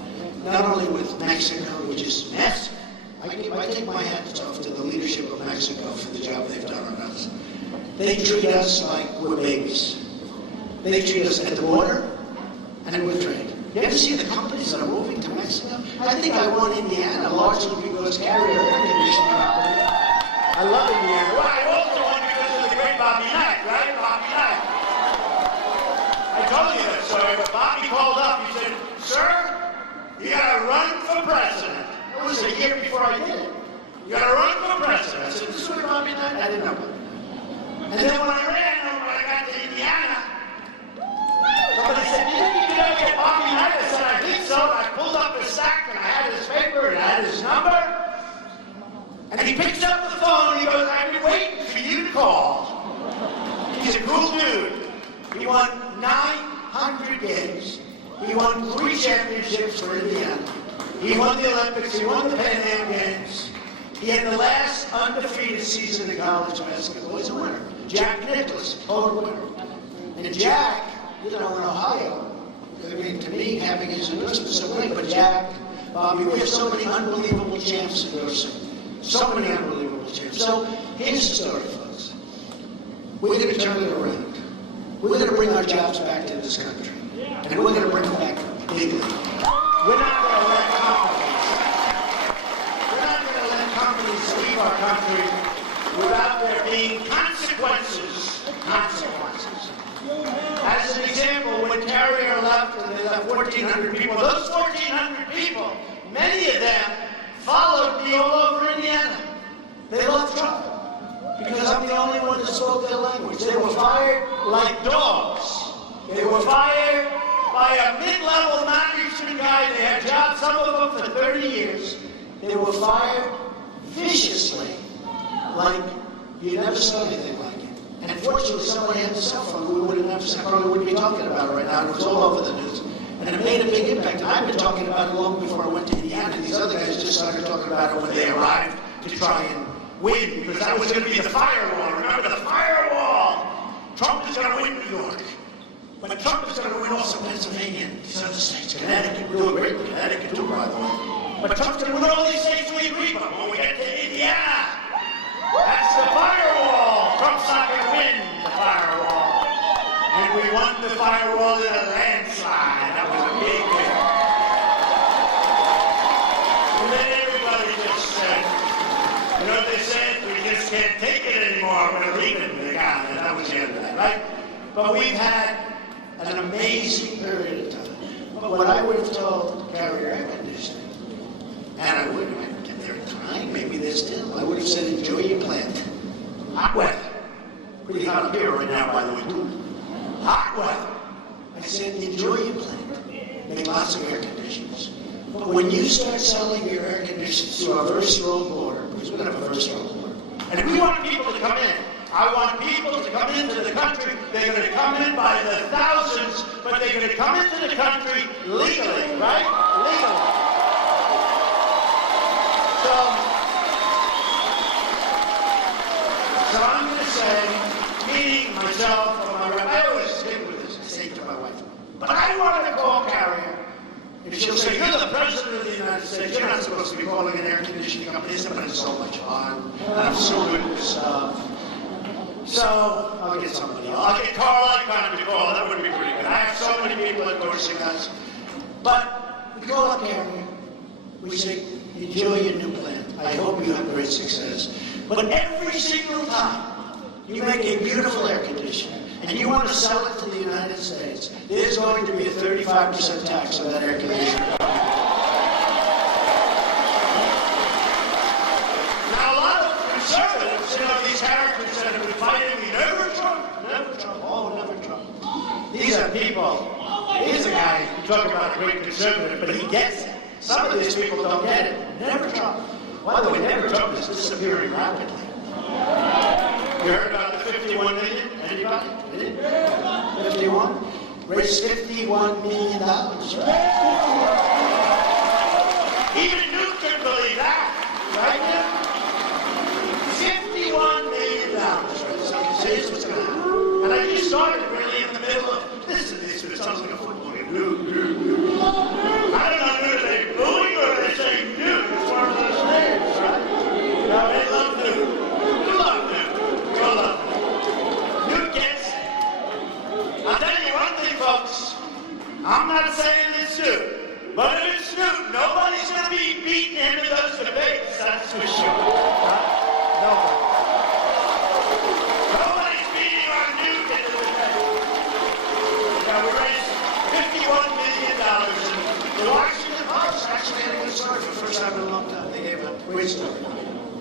not only with Mexico, which is massive. I take my hat off to the leadership of Mexico for the job they've done on us. They treat us like we're babies. They treat us at the border and with trade. You ever see the companies that are moving to Mexico? I think I won Indiana largely because Carrier Air Conditioning Company. I love Indiana. Well, I also won because of the great Bobby Knight, right? Bobby Knight. I told you that story, but Bobby called up. He said, "Sir, you gotta run for president." It was a year before I did it. You gotta run for president. I said, "This is what Bobby Knight." I didn't know. And then when I ran, when I got to Indiana, somebody said, "You think you can ever get Bobby Knight?" I said, "I think so." And I pulled up his sack and I had his paper and I had his number. And he picks up the phone and he goes, "I've been waiting for you to call." He's a cool dude. He won 900 games. He won 3 championships for Indiana. He won the Olympics. He won the Pan Am Games. He had the last undefeated season in college basketball. He's a winner. Jack Nicklaus, total winner. And Jack, you know, in Ohio, I mean, to me, having his endorsements so great, but Jack, Bobby, we have so many unbelievable champs endorsing. So many unbelievable champs. So here's the story, folks. We're going to turn it around. We're going to bring our jobs back to this country. And we're going to bring them back legally. We're not going to let companies leave our country without there being consequences. Consequences. As an example, when Carrier left and they left 1,400 people, those 1,400 people, many of them followed me all over Indiana. They loved Trump because I'm the only one that spoke their language. They were fired like dogs. They were fired by a mid-level management guy. They had jobs, some of them for 30 years. They were fired viciously, like you never saw anything like it. And fortunately, somebody had the cell phone. We probably wouldn't be talking about it right now. It was all over the news. And it made a big impact. And I've been talking about it long before I went to Indiana. These other guys just started talking about it when they arrived to try and win, because that was going to be the firewall. Remember the firewall? Trump is going to win New York. But Trump is going to win also Pennsylvania and these other states. Connecticut, we're doing great in Connecticut too, by the way. But Trump's going to win all these states we agree with. When we get to Indiana, that's the firewall. Trump's not going to win the firewall. And we won the firewall in a landslide. That was a big win. And then everybody just said, you know what they said? We just can't take it anymore. We're leaving the guy. And that was the end of that, right? But we've had an amazing period of time. But what I would have told Carrier Air Conditioning, and I would have kept their time, maybe they're still, I would have said, enjoy your plant. Hot weather. Pretty hot up here right now, by the way, too. Hot weather. I said, enjoy your plant. Make lots of air conditioners. But when you start selling your air conditioners through a very strong border, because we're going to have a very strong border, and if we want people to come in, I want people to come into the country. They're going to come in by the thousands, but they're going to come into the country legally, right? Legally. So I'm going to say, meaning myself or my wife, I always stick with this, I say to my wife, but I want to call Carrier, and she'll say, you're the president of the United States, you're not supposed to be calling an air conditioning company, but it's so much fun, and I'm so good at this stuff. So I'll get somebody else. I'll get Carl Icahn to call, that would be pretty good. I have so many people endorsing us. But we call up Carrier, we say, enjoy your new plant. I hope you have great success. But every single time you make a beautiful air conditioner and you want to sell it to the United States, there's going to be a 35% tax on that air conditioner. Now, a lot of conservatives, you know, these characters that have been fighting me, never Trump, oh, never Trump. These are people, he's a guy who talk about a great conservative, but he gets it. Some of these people don't get it. Never Trump. By the way, never Trump is disappearing rapidly. You heard about the 51 million? Anybody? 51? Raised $51 million. started really in the middle of, this sounds like a football game. I don't know, are they booing or are they saying Newt? It's one of those names, right? No, they love Newt. We love Newt. We all love Newt. Newt gets it. I'll tell you one thing, folks. I'm not saying it's Newt, but if it's Newt, nobody's going to be beating him in those debates, that's for sure. Right? Nobody. Nobody's beating our Newt in the debate. Now, we raised $51 million. The Washington Post actually had a good story for the first time in a long time. They gave a great story.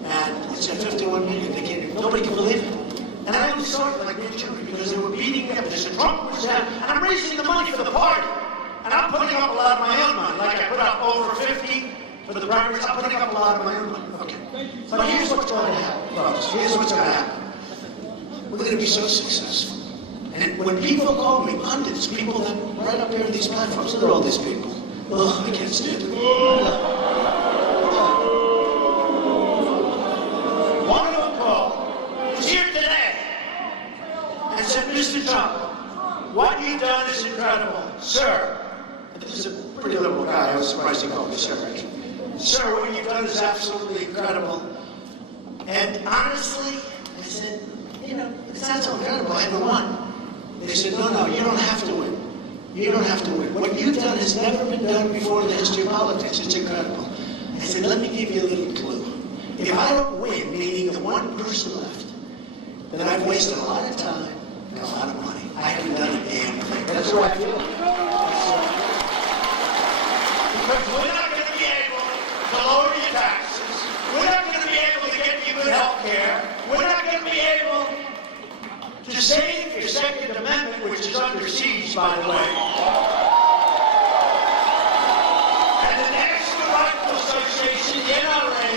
And it said 51 million. Nobody can believe it. And I only saw it like Newt Gingrich because they were beating me up. They said Trump was down. And I'm raising the money for the party. And I'm putting up a lot of my own money. Like I put up over 50 for the primaries. I'm putting up a lot of my own money. Okay. But here's what's going to happen, folks. Here's what's going to happen. We're going to be so successful. And when people call me pundits, people that right up here on these platforms, look at all these people. Oh, I can't stand it. One of them called, was here today, and said, Mr. Trump, what you've done is incredible. Sir, this is a pretty liberal guy. I was surprised he called me sir. Sir, what you've done is absolutely incredible. And honestly, I said, you know, it's not so incredible. I haven't won. They said, no, you don't have to win. You don't have to win. What you've done has never been done before in the history of politics. It's incredible. I said, let me give you a little clue. If I don't win, meaning the one person left, then I've wasted a lot of time and a lot of money. I haven't done a damn thing. That's the way I feel. Because we're not going to be able to lower your taxes. We're not going to be able to get you good health care. We're not going to be able to save your Second Amendment, which is under siege, by the way. And the National Rifle Association, the NRA,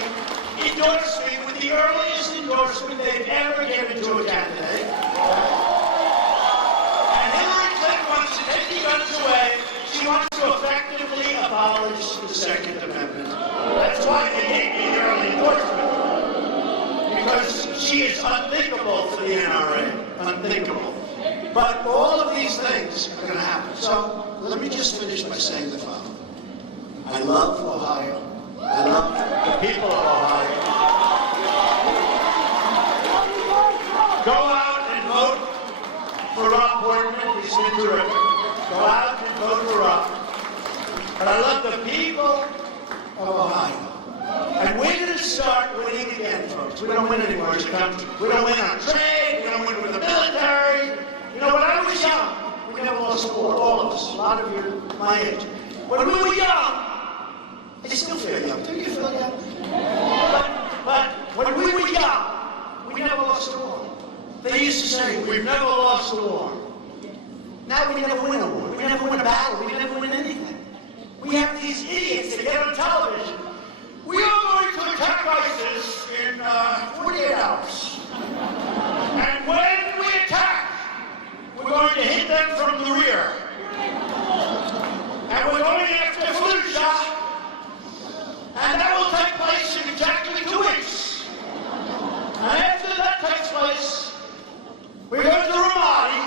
endorsed me with the earliest endorsement they've ever given to a candidate. And Hillary Clinton wants to take the guns away. She wants to effectively abolish the Second Amendment. That's why they gave me the early endorsement. Because she is unthinkable for the NRA. Unthinkable. But all of these things are going to happen. So let me just finish by saying the following. I love Ohio. I love the people of Ohio. Go out and vote for Rob Portman. He's been terrific. Go out and vote for Rob. But I love the people of Ohio. And we're going to start winning again, folks. We don't win anymore as a country. We don't win on trade. We don't win with the military. You know, when I was young, we never lost a war, all of us. A lot of you are my age. When we were young, I still feel young. Do you feel young? But when we were young, we never lost a war. They used to say, we've never lost a war. Now we never win a war. We never win a battle. We never win anything. We have these idiots that get on television. We are going to attack ISIS in 48 hours. And when we attack, we're going to hit them from the rear. And we're going after Fallujah. And that will take place in exactly 2 weeks. And after that takes place, we're going to Ramadi.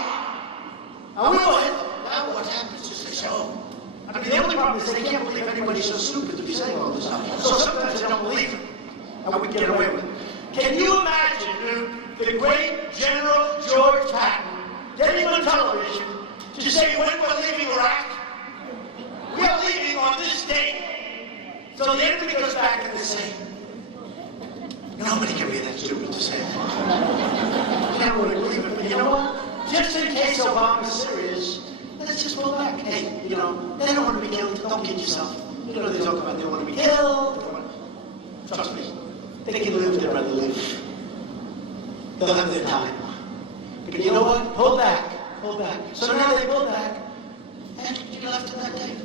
And we will hit them. Now what happens is they say, oh, I mean, the only problem is they can't believe anybody's so stupid to be saying all this stuff. So sometimes they don't believe it, and we get away with it. Can you imagine, dude, the great General George Patton getting on television to say when we're leaving Iraq? We are leaving on this date. So the enemy goes back and they say, nobody can be that stupid to say that. You can't really believe it, but you know what? Just in case Obama's serious, let's just pull back. Hey, you know, they don't want to be killed. Don't kid yourself. You know, they talk about they want to be killed. Trust me. They can live, they'd rather live. They'll have their time. But you know what? Pull back. Pull back. So now they pull back. And you left in that day.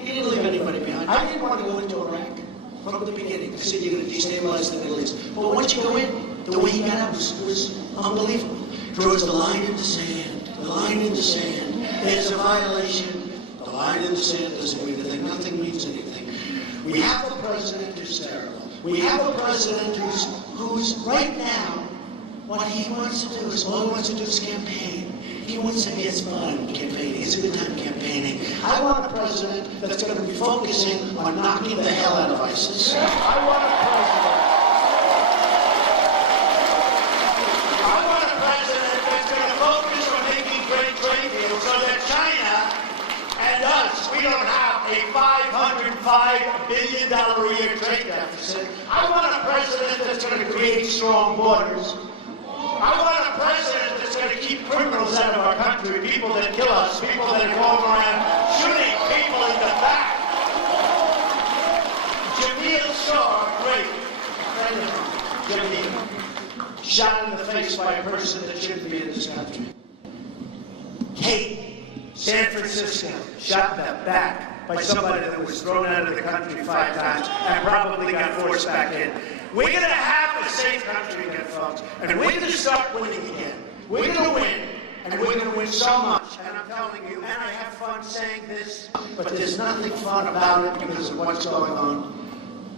You didn't leave anybody behind. I didn't want to go into Iraq from the beginning. I said you're going to destabilize the Middle East. But once you go in, the way he got out was unbelievable. Draws the line in the sand. The line in the sand. There's a violation. The line in the sand doesn't mean anything. Nothing means anything. We have a president who's terrible. We have a president who's right now, what he wants to do is, all he wants to do is campaign. He wants to get fun campaigning. It's a good time campaigning. I want a president that's going to be focusing on knocking the hell out of ISIS. I want a president that's going to focus on making great trade deals so that China and us, we don't have a $505 billion a year trade deficit. I want a president that's going to create strong borders. I want a president that's going to keep criminals out of our country, people that kill us, people that are going around shooting people in the back. Jamil Shah, great friend of mine, Jamil, shot in the face by a person that shouldn't be in this country. Kate, San Francisco, shot in the back by somebody that was thrown out of the country 5 times and probably got forced back in. We're going to have a safe country again, folks, and we're going to start winning again. We're going to win, and we're going to win so much. And I'm telling you, and I have fun saying this, but there's nothing fun about it because of what's going on.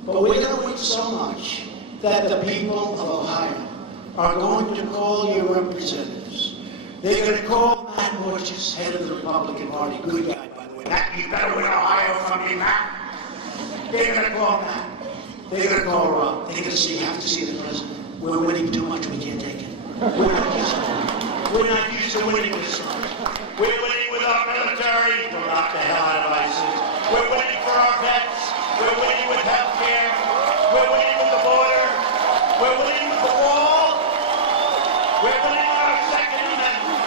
But we're going to win so much that the people of Ohio are going to call your representatives. They're going to call Matt Borges, head of the Republican Party, good guy, by the way. Matt, you better win Ohio from me, Matt. They're going to call Matt. They're going to call Rob. They're going to say, you have to see the president. We're winning too much. We can't take it. We're not used to winning this much. We're winning with our military. We'll knock the hell out of ISIS. We're winning for our vets. We're winning with health care. We're winning with the border. We're winning with the wall. We're winning with our Second Amendment.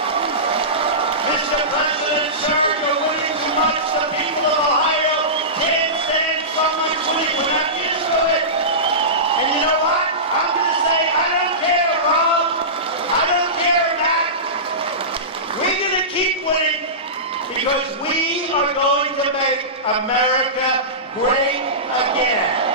Mr. President, sir, you're winning too much. The people of Ohio can't stand someone winning. We're not used to it. And you know what? I'm going to say, I don't care, Rob. I don't care, Matt. We're going to keep winning because we are going to make America great again.